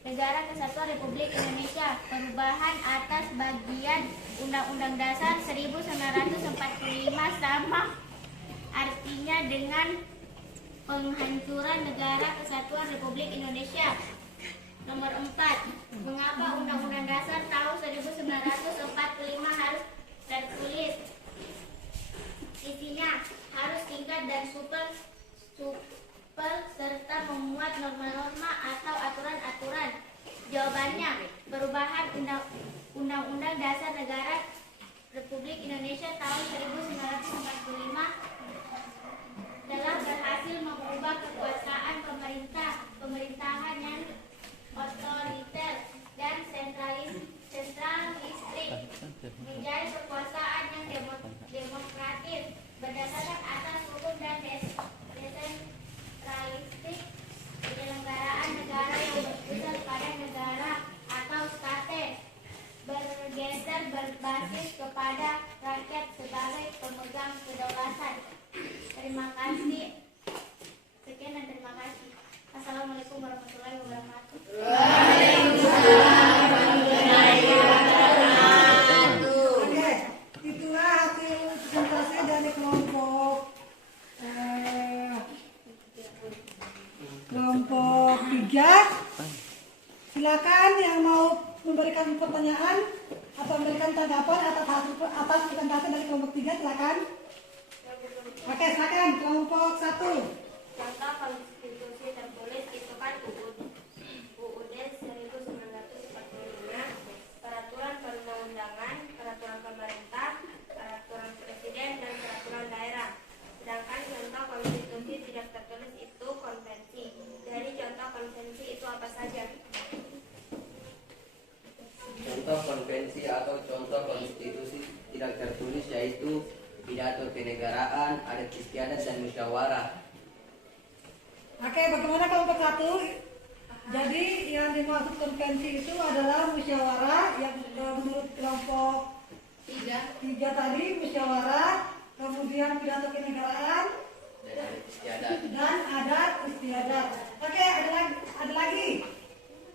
Negara Kesatuan Republik Indonesia. Perubahan atas bagian Undang-Undang Dasar 1945 sama artinya dengan penghancuran Negara Kesatuan Republik Indonesia. Nomor 4, mengapa Undang-Undang Dasar tahun 1945 harus tertulis? Isinya harus singkat dan supel serta memuat norma-norma atau aturan-aturan. Jawabannya, perubahan Undang-Undang Dasar Negara Republik Indonesia tahun 1945 telah berhasil mengubah kekuasaan pemerintahan yang otoriter dan sentralistik menjadi kekuasaan yang demokratis berdasarkan asas hukum dan desentralistik. Penyelenggaraan negara yang berpusat pada negara atau state bergeser berbasis kepada rakyat sebagai pemegang kedaulatan. Terima kasih. Sekian dan terima kasih. Assalamualaikum warahmatullahi wabarakatuh. Oke, itulah hasil presentasi dari kelompok 3. Silakan yang mau memberikan pertanyaan atau memberikan tanggapan atas presentasi dari kelompok 3, silakan. Oke, silakan kelompok 1. Contoh konstitusi tertulis itu kan UUD 1945, peraturan perundang-undangan, peraturan pemerintah, peraturan presiden, dan peraturan daerah. Sedangkan contoh konstitusi tidak tertulis itu konvensi. Dari contoh konvensi itu apa saja? Contoh konvensi atau contoh konstitusi tidak tertulis yaitu pidato kenegaraan, adat istiadat, dan musyawarah. Oke, bagaimana kelompok 1? Jadi yang dimaksud konvensi itu adalah musyawarah, yang menurut kelompok 3 tadi musyawarah, kemudian pidato kenegaraan dan adat istiadat. Oke, ada lagi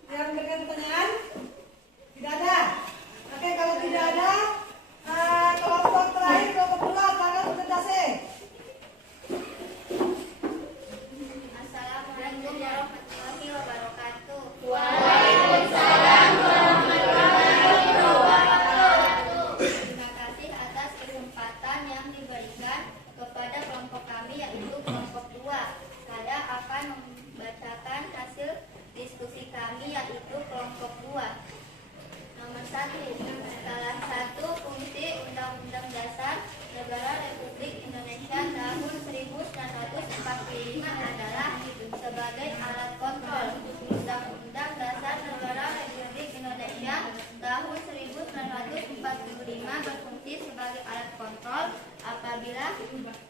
yang memberikan pertanyaan? Tidak ada. Oke, kalau tidak ada, kelompok terakhir, kelompok 2, silakan presentasi. Assalamualaikum warahmatullahi wabarakatuh. Waalaikumsalam warahmatullahi wabarakatuh. Terima kasih atas kesempatan yang diberikan kepada kelompok kami, yaitu kelompok 2. Saya akan membacakan hasil diskusi kami, yaitu kelompok 2. Nomor 1, salah satu fungsi Undang-Undang Dasar Negara Republik Indonesia tahun 1945 adalah sebagai alat kontrol. Undang-Undang Dasar Negara Republik Indonesia tahun 1945 berfungsi sebagai alat kontrol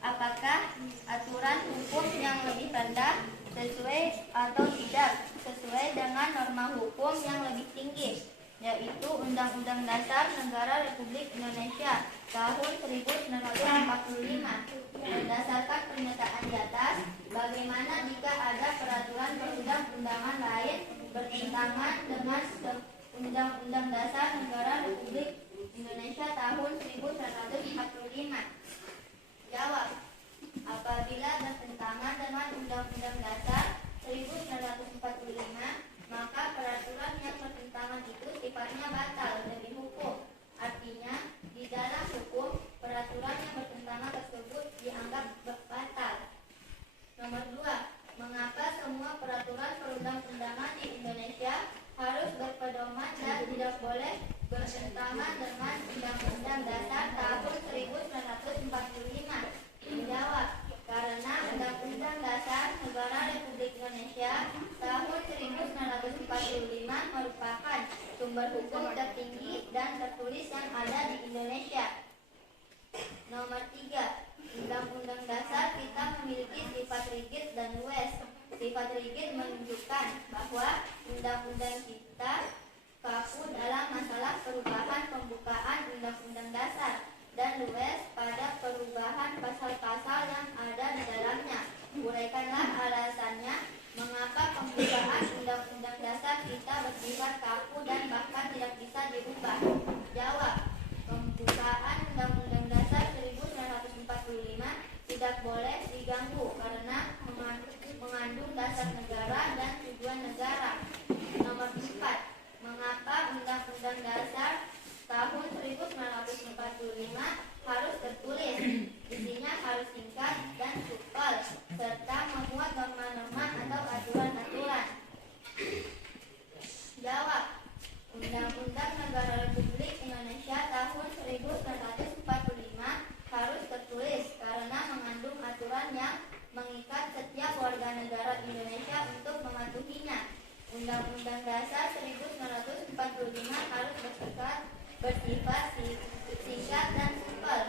apakah aturan hukum yang lebih rendah sesuai atau tidak sesuai dengan norma hukum yang lebih tinggi. yaitu Undang-Undang Dasar Negara Republik Indonesia tahun 1945. Berdasarkan pernyataan di atas, bagaimana jika ada peraturan perundang-undangan lain bertentangan dengan Undang-Undang Dasar Negara Republik Indonesia tahun 1945? Jawab. Apabila bertentangan dengan Undang-Undang Dasar 1945, maka peraturan yang bertentangan itu sifatnya batal demi hukum. Artinya, di dalam hukum, peraturan yang bertentangan tersebut dianggap batal. Nomor 2. Mengapa semua peraturan perundang-undangan di Indonesia harus berpedoman dan tidak boleh bertentangan dengan Undang-Undang Dasar tahun 1945? Menjawab. Karena Undang-Undang Dasar Negara Republik Indonesia tahun 1945 merupakan sumber hukum tertinggi dan tertulis yang ada di Indonesia. Nomor 3. Undang-Undang Dasar kita memiliki sifat rigid dan luwes. Sifat rigid menunjukkan bahwa undang-undang kita kaku dalam masalah perubahan pembukaan Undang-Undang Dasar dan luwes pada perubahan pasal-pasal yang ada di dalamnya. Uraikanlah alasannya mengapa pembukaan Undang-Undang Dasar kita bersifat kaku dan bahkan tidak bisa dirubah. Jawab. Pembukaan Undang-Undang Dasar 1945 tidak boleh diganggu karena mengandung dasar negara dan tujuan negara. Nomor 4. Mengapa Undang-Undang Dasar tahun 1945 harus tertulis? Isinya harus singkat dan supel serta memuat norma-norma atau aturan-aturan. Jawab. Undang-Undang Negara Republik Indonesia tahun 1945 harus tertulis karena mengandung aturan yang mengikat setiap warga negara Indonesia untuk mematuhinya. Undang-Undang Dasar 1945 harus bersifat singkat dan simpel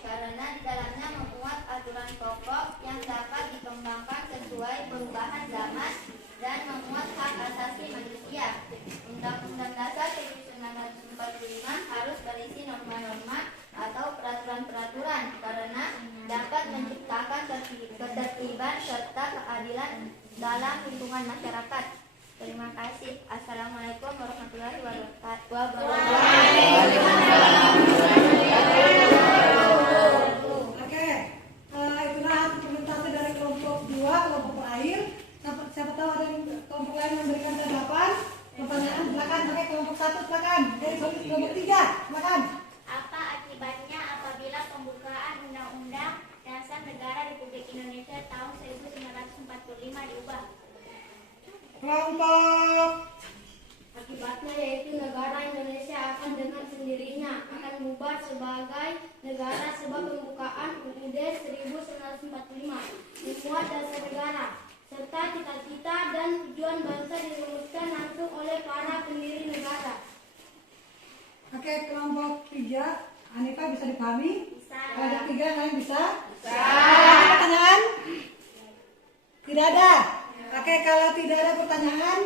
karena di dalamnya memuat aturan pokok yang dapat dikembangkan sesuai perubahan zaman dan memuat hak asasi manusia. Undang-Undang Dasar 1945 harus berisi norma-norma atau peraturan-peraturan karena dapat menciptakan ketertiban serta keadilan dalam lingkungan masyarakat. Terima kasih. Assalamualaikum warahmatullahi wabarakatuh. Oke, itulah presentasi dari kelompok 2, kelompok terakhir. Siapa tahu ada kelompok lain yang memberikan tanggapan, pertanyaan, silakan. Oke, kelompok 1 silakan. Dari kelompok 3 silakan. Apa akibatnya apabila pembukaan Undang-Undang Dasar Negara Republik Indonesia tahun 1945 diubah? Kelompok Akibatnya yaitu negara Indonesia akan dengan sendirinya akan bubar sebagai negara sebab pembukaan UUD 1945 memuat dasar negara serta cita-cita dan tujuan bangsa dirumuskan langsung oleh para pendiri negara. Oke, kelompok 3, Hanifa bisa dipahami? Bisa. Kelompok 3 kalian bisa? Bisa. Ada pertanyaan? Tidak ada. Oke, kalau tidak ada pertanyaan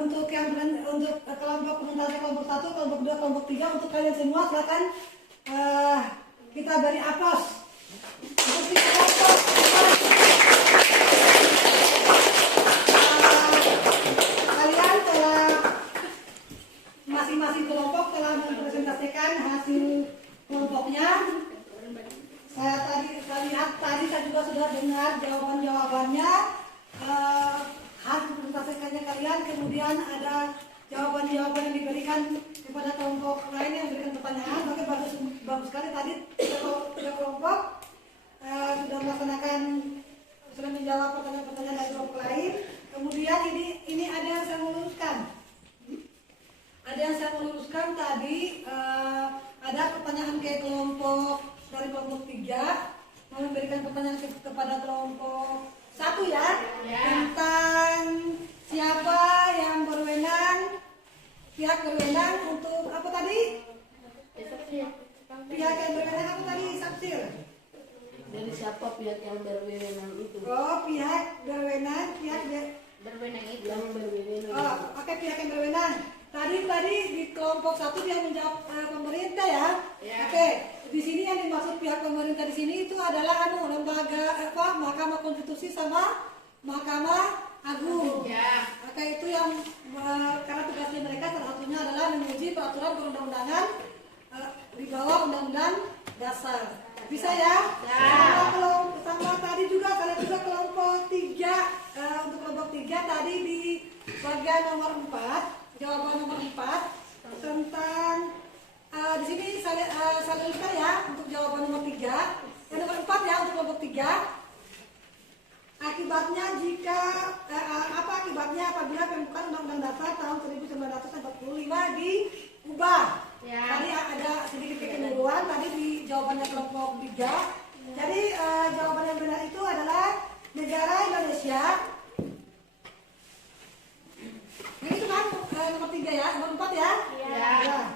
untuk kelompok presentasi kelompok 1, kelompok 2, kelompok 3 untuk kalian semua silakan kita beri aplaus. Untuk kelompok kalian telah masing-masing kelompok telah mempresentasikan hasil kelompoknya. Saya lihat tadi saya juga sudah dengar jawaban-jawabannya. Hasil presentasikannya kalian, kemudian ada jawaban-jawaban yang diberikan kepada kelompok lain yang memberikan pertanyaan. Oke, bagus sekali tadi tiga kelompok sudah melaksanakan, sudah menjawab pertanyaan-pertanyaan dari kelompok lain. Kemudian ini ada yang saya meluruskan. Ada yang saya meluruskan tadi, ada pertanyaan ke kelompok dari kelompok 3 mau memberikan pertanyaan kepada kelompok 1 ya, tentang siapa yang berwenang, pihak berwenang untuk apa tadi? Pihak yang berwenang apa tadi, Sapsir? Dari siapa pihak yang berwenang itu? Oh, pihak berwenang, Berwenang itu yang berwenang. Oh, oke, pihak yang berwenang. Tadi tadi di kelompok 1 dia menjawab pemerintah ya. Oke, di sini yang dimaksud pihak pemerintah di sini itu adalah lembaga Mahkamah Konstitusi sama Mahkamah Agung. Oke, itu yang karena tugasnya mereka salah satunya adalah menguji peraturan perundang-undangan di bawah Undang-Undang Dasar. Bisa ya? Sama tadi juga kalian juga kelompok 3 untuk kelompok 3 tadi di bagian nomor 4, jawaban nomor 4 tentang di sini saya tuliskan ya untuk jawaban nomor 3. Yang nomor 4 ya untuk kelompok 3. Akibatnya jika apa akibatnya apabila pembukaan Undang-Undang Dasar tahun 1945 diubah? Tadi ada sedikit kekeliruan tadi di jawabannya kelompok 3. Jadi jawaban yang benar itu adalah negara Indonesia. Ini itu kan nomor 3 ya, nomor 4 ya? Ya.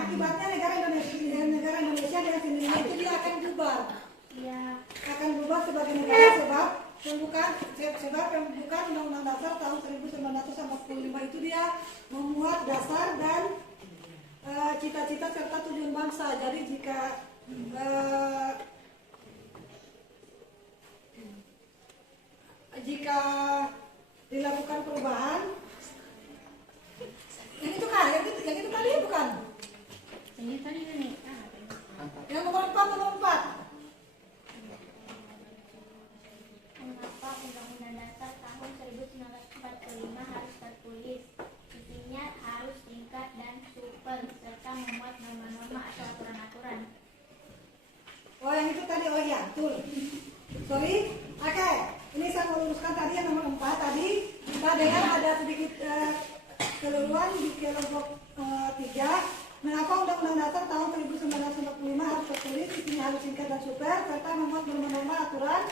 Akibatnya negara Indonesia dengan sendirinya itu dia akan bubar. Akan bubar sebagai negara sebab pembukaan Undang-Undang Dasar tahun 1945 itu dia memuat dasar dan cita-cita serta tujuan bangsa. Jadi jika dilakukan perubahan, yang itu kan, yang itu tadi bukan? Ini tadi nih. Yang nomor 4. Mengapa Undang-Undang Dasar tahun 1945 harus tertulis? Isinya harus singkat dan super serta memuat norma-norma atau aturan-aturan. Oh yang itu tadi, oh iya, betul. Sorry, oke. Ini saya mau luruskan tadi yang nomor 4 tadi. Kita dengar ada sedikit keliruan di kelompok 3. Mengapa Undang-Undang Dasar tahun 1945 harus tertulis, isinya harus singkat dan super serta memuat norma-norma aturan.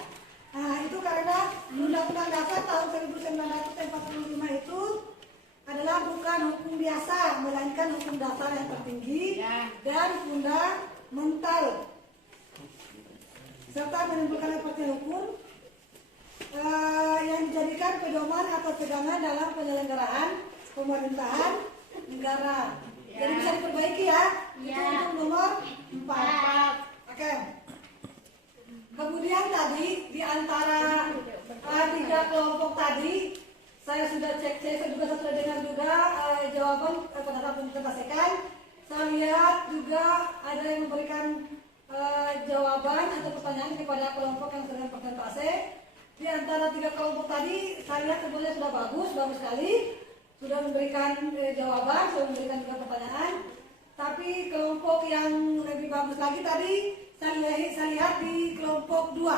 Nah, itu karena Undang-Undang Dasar tahun 1945 itu adalah bukan hukum biasa, melainkan hukum dasar yang tertinggi dan fundamental, serta menimbulkan efek hukum yang dijadikan pedoman atau pegangan dalam penyelenggaraan pemerintahan negara. Jadi bisa diperbaiki ya. Itu untuk nomor 4. Oke. Kemudian tadi di antara 3 kelompok tadi saya sudah cek, saya juga sudah dengar juga jawaban pada saat presentasikan. Saya lihat juga ada yang memberikan jawaban atau pertanyaan kepada kelompok yang sedang presentasi. Di antara 3 kelompok tadi saya lihat semuanya sudah bagus sekali, sudah memberikan jawaban, sudah memberikan juga pertanyaan. Tapi kelompok yang lebih bagus lagi tadi saya lihat di kelompok 2.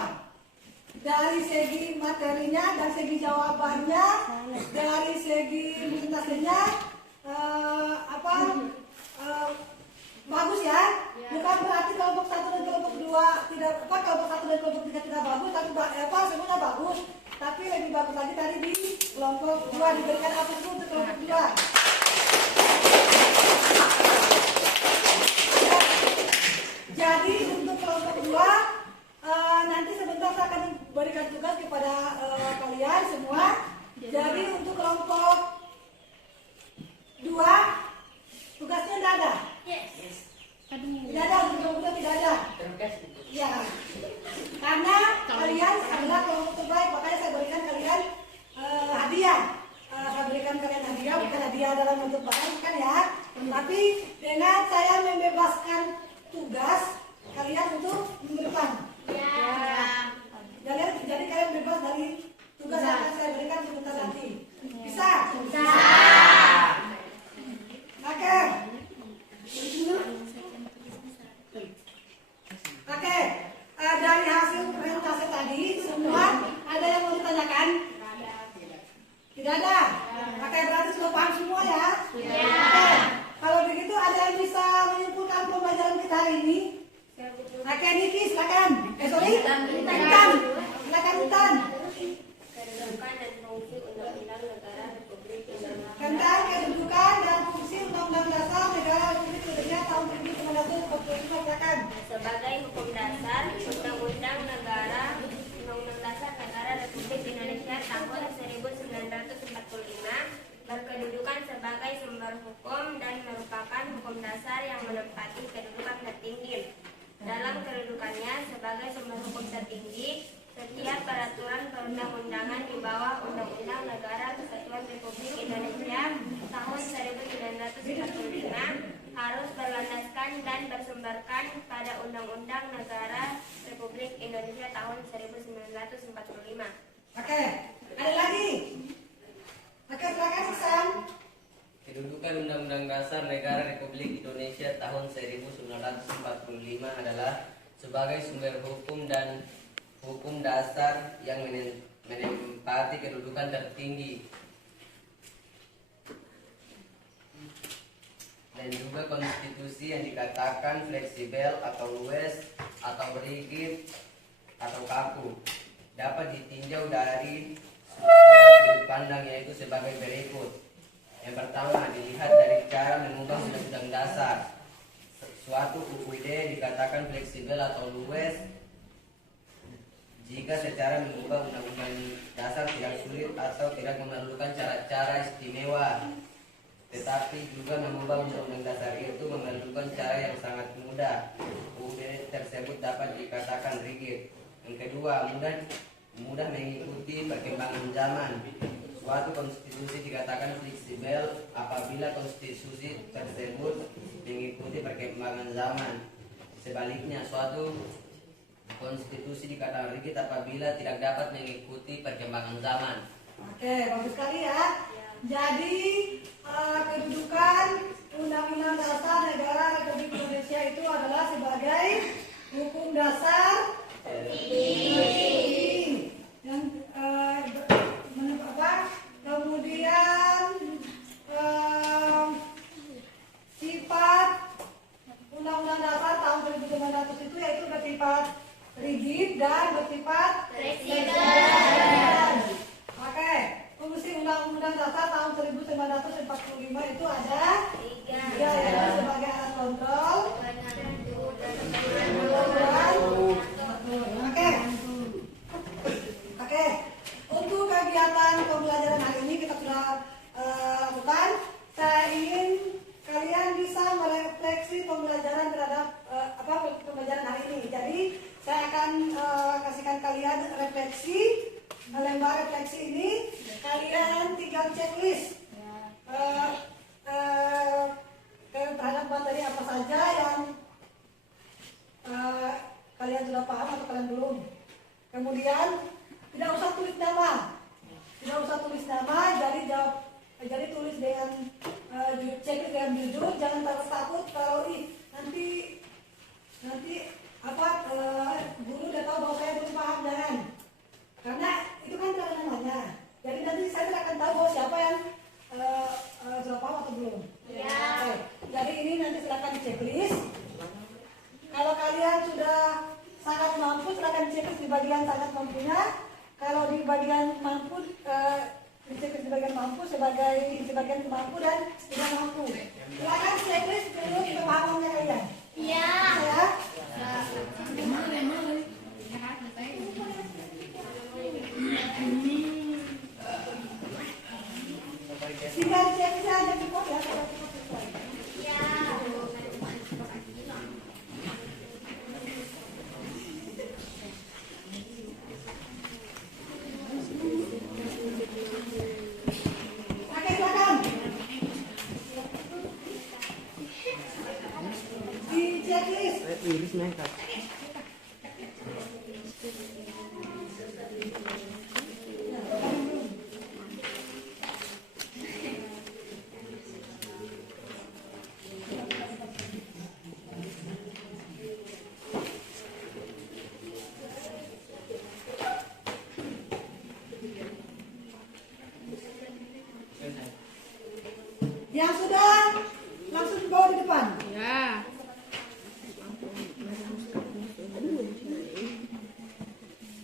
Dari segi materinya, dari segi jawabannya, dari segi presentasinya bagus ya. Bukan berarti kelompok 1 dan kelompok 2 tidak kelompok 1 dan kelompok 3 tidak bagus, tapi semuanya bagus. Tapi lebih bagus lagi tadi di kelompok 2 diberikan apa itu untuk kelompok 2. Jadi untuk kelompok 2 nanti sebentar saya akan berikan tugas kepada kalian semua. Jadi untuk kelompok 2 tugasnya tidak ada. Tidak ada untuk kelompok 2 tidak ada. Ya, karena kalian adalah kelompok terbaik, makanya saya berikan kalian hadiah. Saya berikan kalian hadiah, bukan hadiah dalam bentuk barang, bukan ya. Tapi dengan saya membebaskan tugas kalian untuk minggu depan. Jadi kalian bebas dari tugas yang akan saya berikan sebentar nanti. Bisa? Bisa. Oke. Oke. Dari hasil presentasi tadi semua ada yang mau ditanyakan? Tidak ada. Oke, berarti sudah paham semua ya? Oke. Kalau begitu ada yang bisa menyimpulkan pembelajaran kita hari ini? Oke, Niki silakan. Silakan Intan. Tentang kedudukan dan fungsi Undang-Undang Dasar Negara Republik Indonesia tahun 1945, silakan. Sebagai hukum dasar, Undang-Undang Dasar Negara Republik Indonesia tahun 1945 berkedudukan sebagai sumber perundang-undangan di bawah Undang-Undang Negara Kesatuan Republik Indonesia tahun 1945 harus berlandaskan dan bersumberkan pada Undang-Undang Negara Republik Indonesia tahun 1945. Oke, ada lagi? Oke, silakan Susan. Kedudukan Undang-Undang Dasar Negara Republik Indonesia tahun 1945 adalah sebagai sumber hukum dan hukum dasar yang menempati kedudukan tertinggi dan juga konstitusi yang dikatakan fleksibel atau luwes atau rigid atau kaku dapat ditinjau dari sudut pandang yaitu sebagai berikut. Yang pertama, dilihat dari cara mengubah undang-undang dasar. Suatu UUD dikatakan fleksibel atau luwes jika secara mengubah undang-undang dasar tidak sulit atau tidak memerlukan cara-cara istimewa. Tetapi juga mengubah undang-undang dasar itu memerlukan cara yang sangat mudah. UUD tersebut dapat dikatakan rigid. Yang kedua, mudah mengikuti perkembangan zaman. Suatu konstitusi dikatakan fleksibel apabila konstitusi tersebut mengikuti perkembangan zaman. Sebaliknya, suatu konstitusi dikatakan rigid apabila tidak dapat mengikuti perkembangan zaman. Oke, bagus sekali ya. Jadi kedudukan Undang-Undang Dasar Negara Republik Indonesia itu adalah sebagai hukum dasar yang kemudian sifat Undang-Undang Dasar tahun 1945 itu yaitu bersifat rigid dan bersifat fleksibel. Oke, fungsi Undang-Undang Dasar tahun 1945 itu ada tiga, yaitu sebagai alat kontrol. Oke. Untuk kegiatan pembelajaran hari ini kita sudah lakukan. Saya ingin kalian bisa merefleksi pembelajaran terhadap pembelajaran hari ini. Jadi saya akan kasihkan kalian refleksi. Lembar refleksi ini kalian tinggal checklist terhadap materi apa saja yang kalian sudah paham atau kalian belum. Kemudian tidak usah tulis nama, jadi tulis dengan checklist dengan jujur, jangan takut kalau nanti guru udah tahu bahwa saya belum paham, jangan, karena itu kan tidak ada namanya. Jadi nanti saya tidak akan tahu bahwa siapa yang sudah paham atau belum. Ya. Oke. Jadi ini nanti silakan checklist. Kalau kalian sudah sangat mampu, silakan checklist di bagian sangat mampunya. Kalau di bagian mampu, dicek di bagian mampu sebagai mampu dan tidak mampu. Silakan checklist dulu pemahamannya kalian. Iya. Ya. Tinggal cek saja cukup ya. Iya. Iris mereka. Yang sudah langsung dibawa di depan. Ya.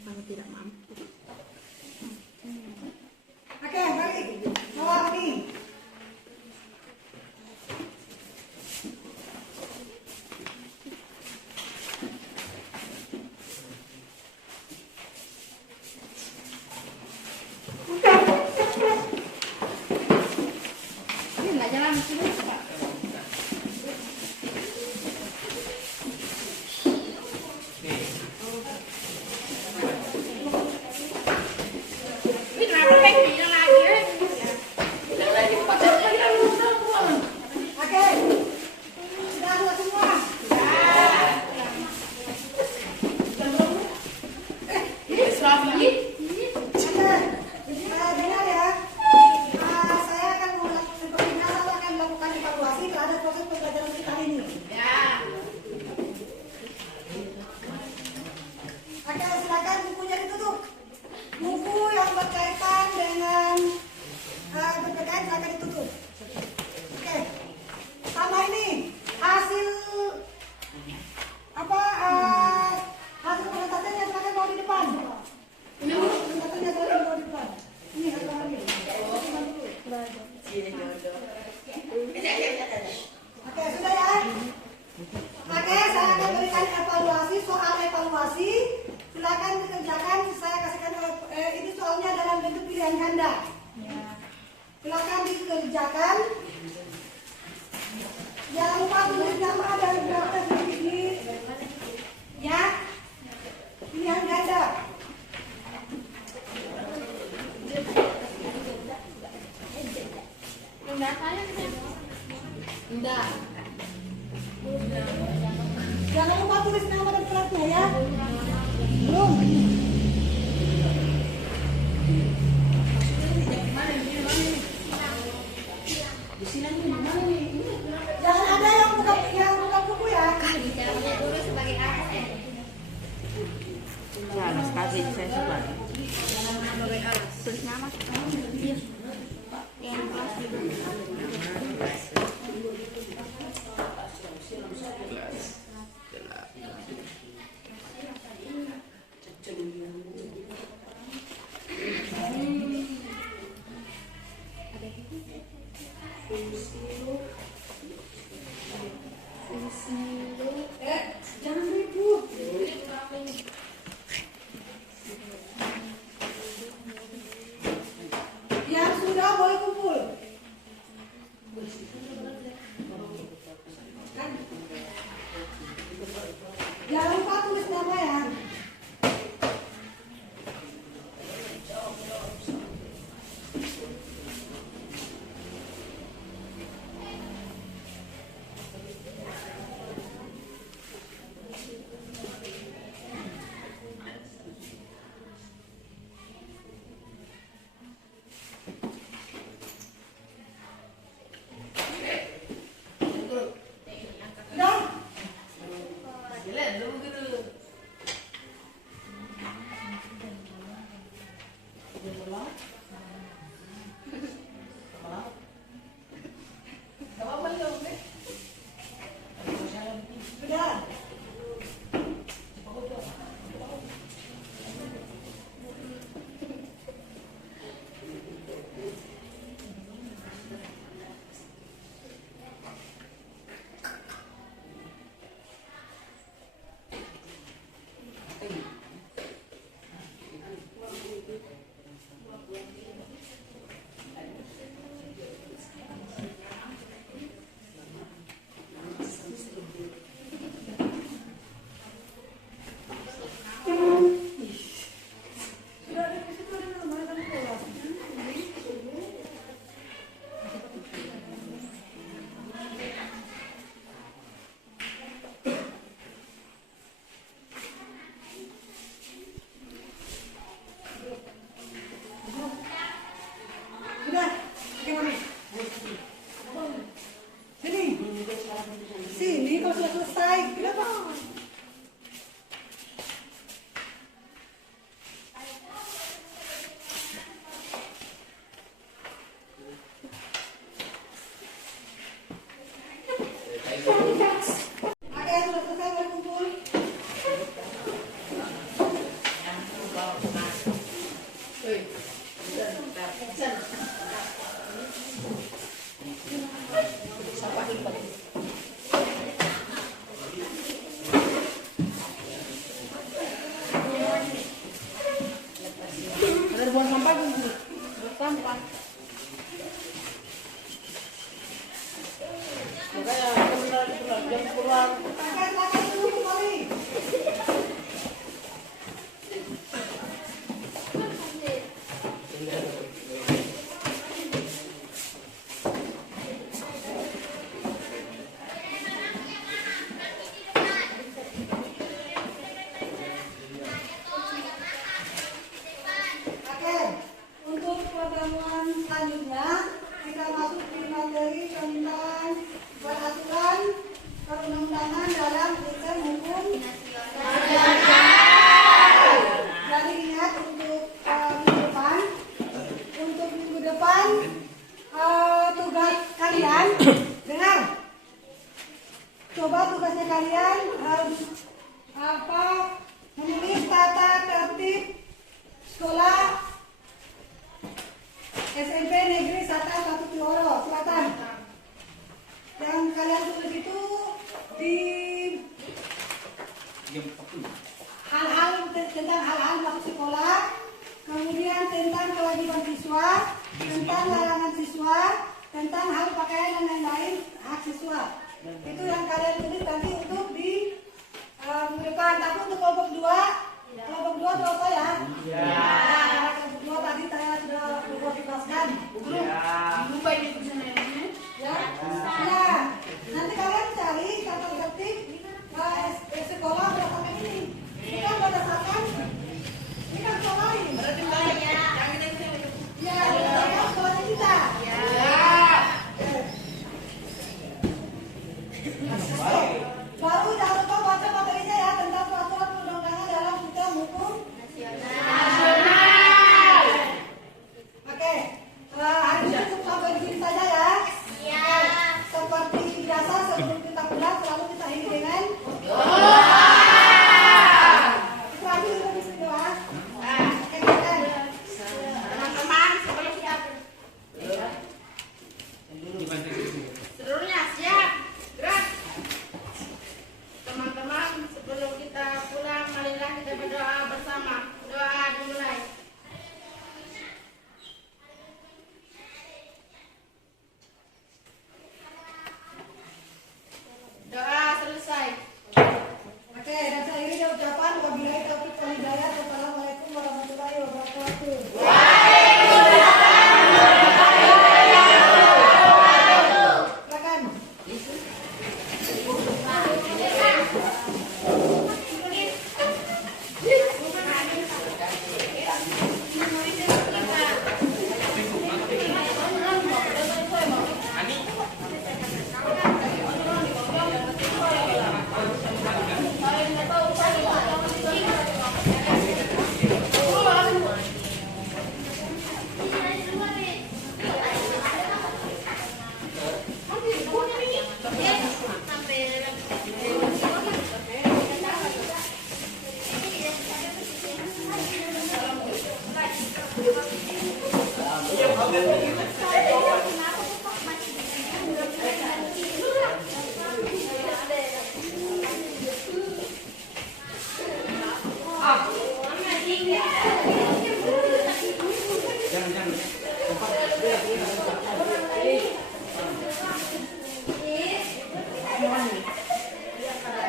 Kalau tidak mampu. Oke, balik. Bawa lagi. Ini nggak jalan terus, Pak. silakan ditutup. Oke. Sama ini hasil apa hasil presentasinya silakan bawa di depan. Ini presentasinya silakan bawa di depan. Ini hasil lagi. Oke, sudah ya? Oke, saya akan berikan evaluasi, soal evaluasi. Silakan dikerjakan. Saya kasihkan ini soalnya dalam bentuk pilihan ganda. Silakan dikerjakan. Jangan lupa tulis nama dan berapa di ya. Pilihan ganda. Enggak. Jangan lupa tulis nama dan beratnya ya. Belum. Jangan ada yang buka buku ya. Guru sebagai apa? Jangan sekali saya coba. Tulis nama. Yang pasti. Jangan ribut. Yang sudah boleh kumpul. Jangan lupa tulis nama ya. kalian, dengar. Coba tugasnya kalian menulis tata tertib sekolah SMP Negeri 1 Tioro Selatan. Yang kalian tulis itu di hal-hal tentang hal-hal masuk sekolah, kemudian tentang kewajiban siswa, tentang larangan siswa, tentang hal pakaian dan lain-lain hak siswa. Itu yang kalian tulis nanti untuk di depan. Tapi untuk kelompok 2 selesai ya? Ya. Kelompok 2 tadi saya sudah tugaskan. Belum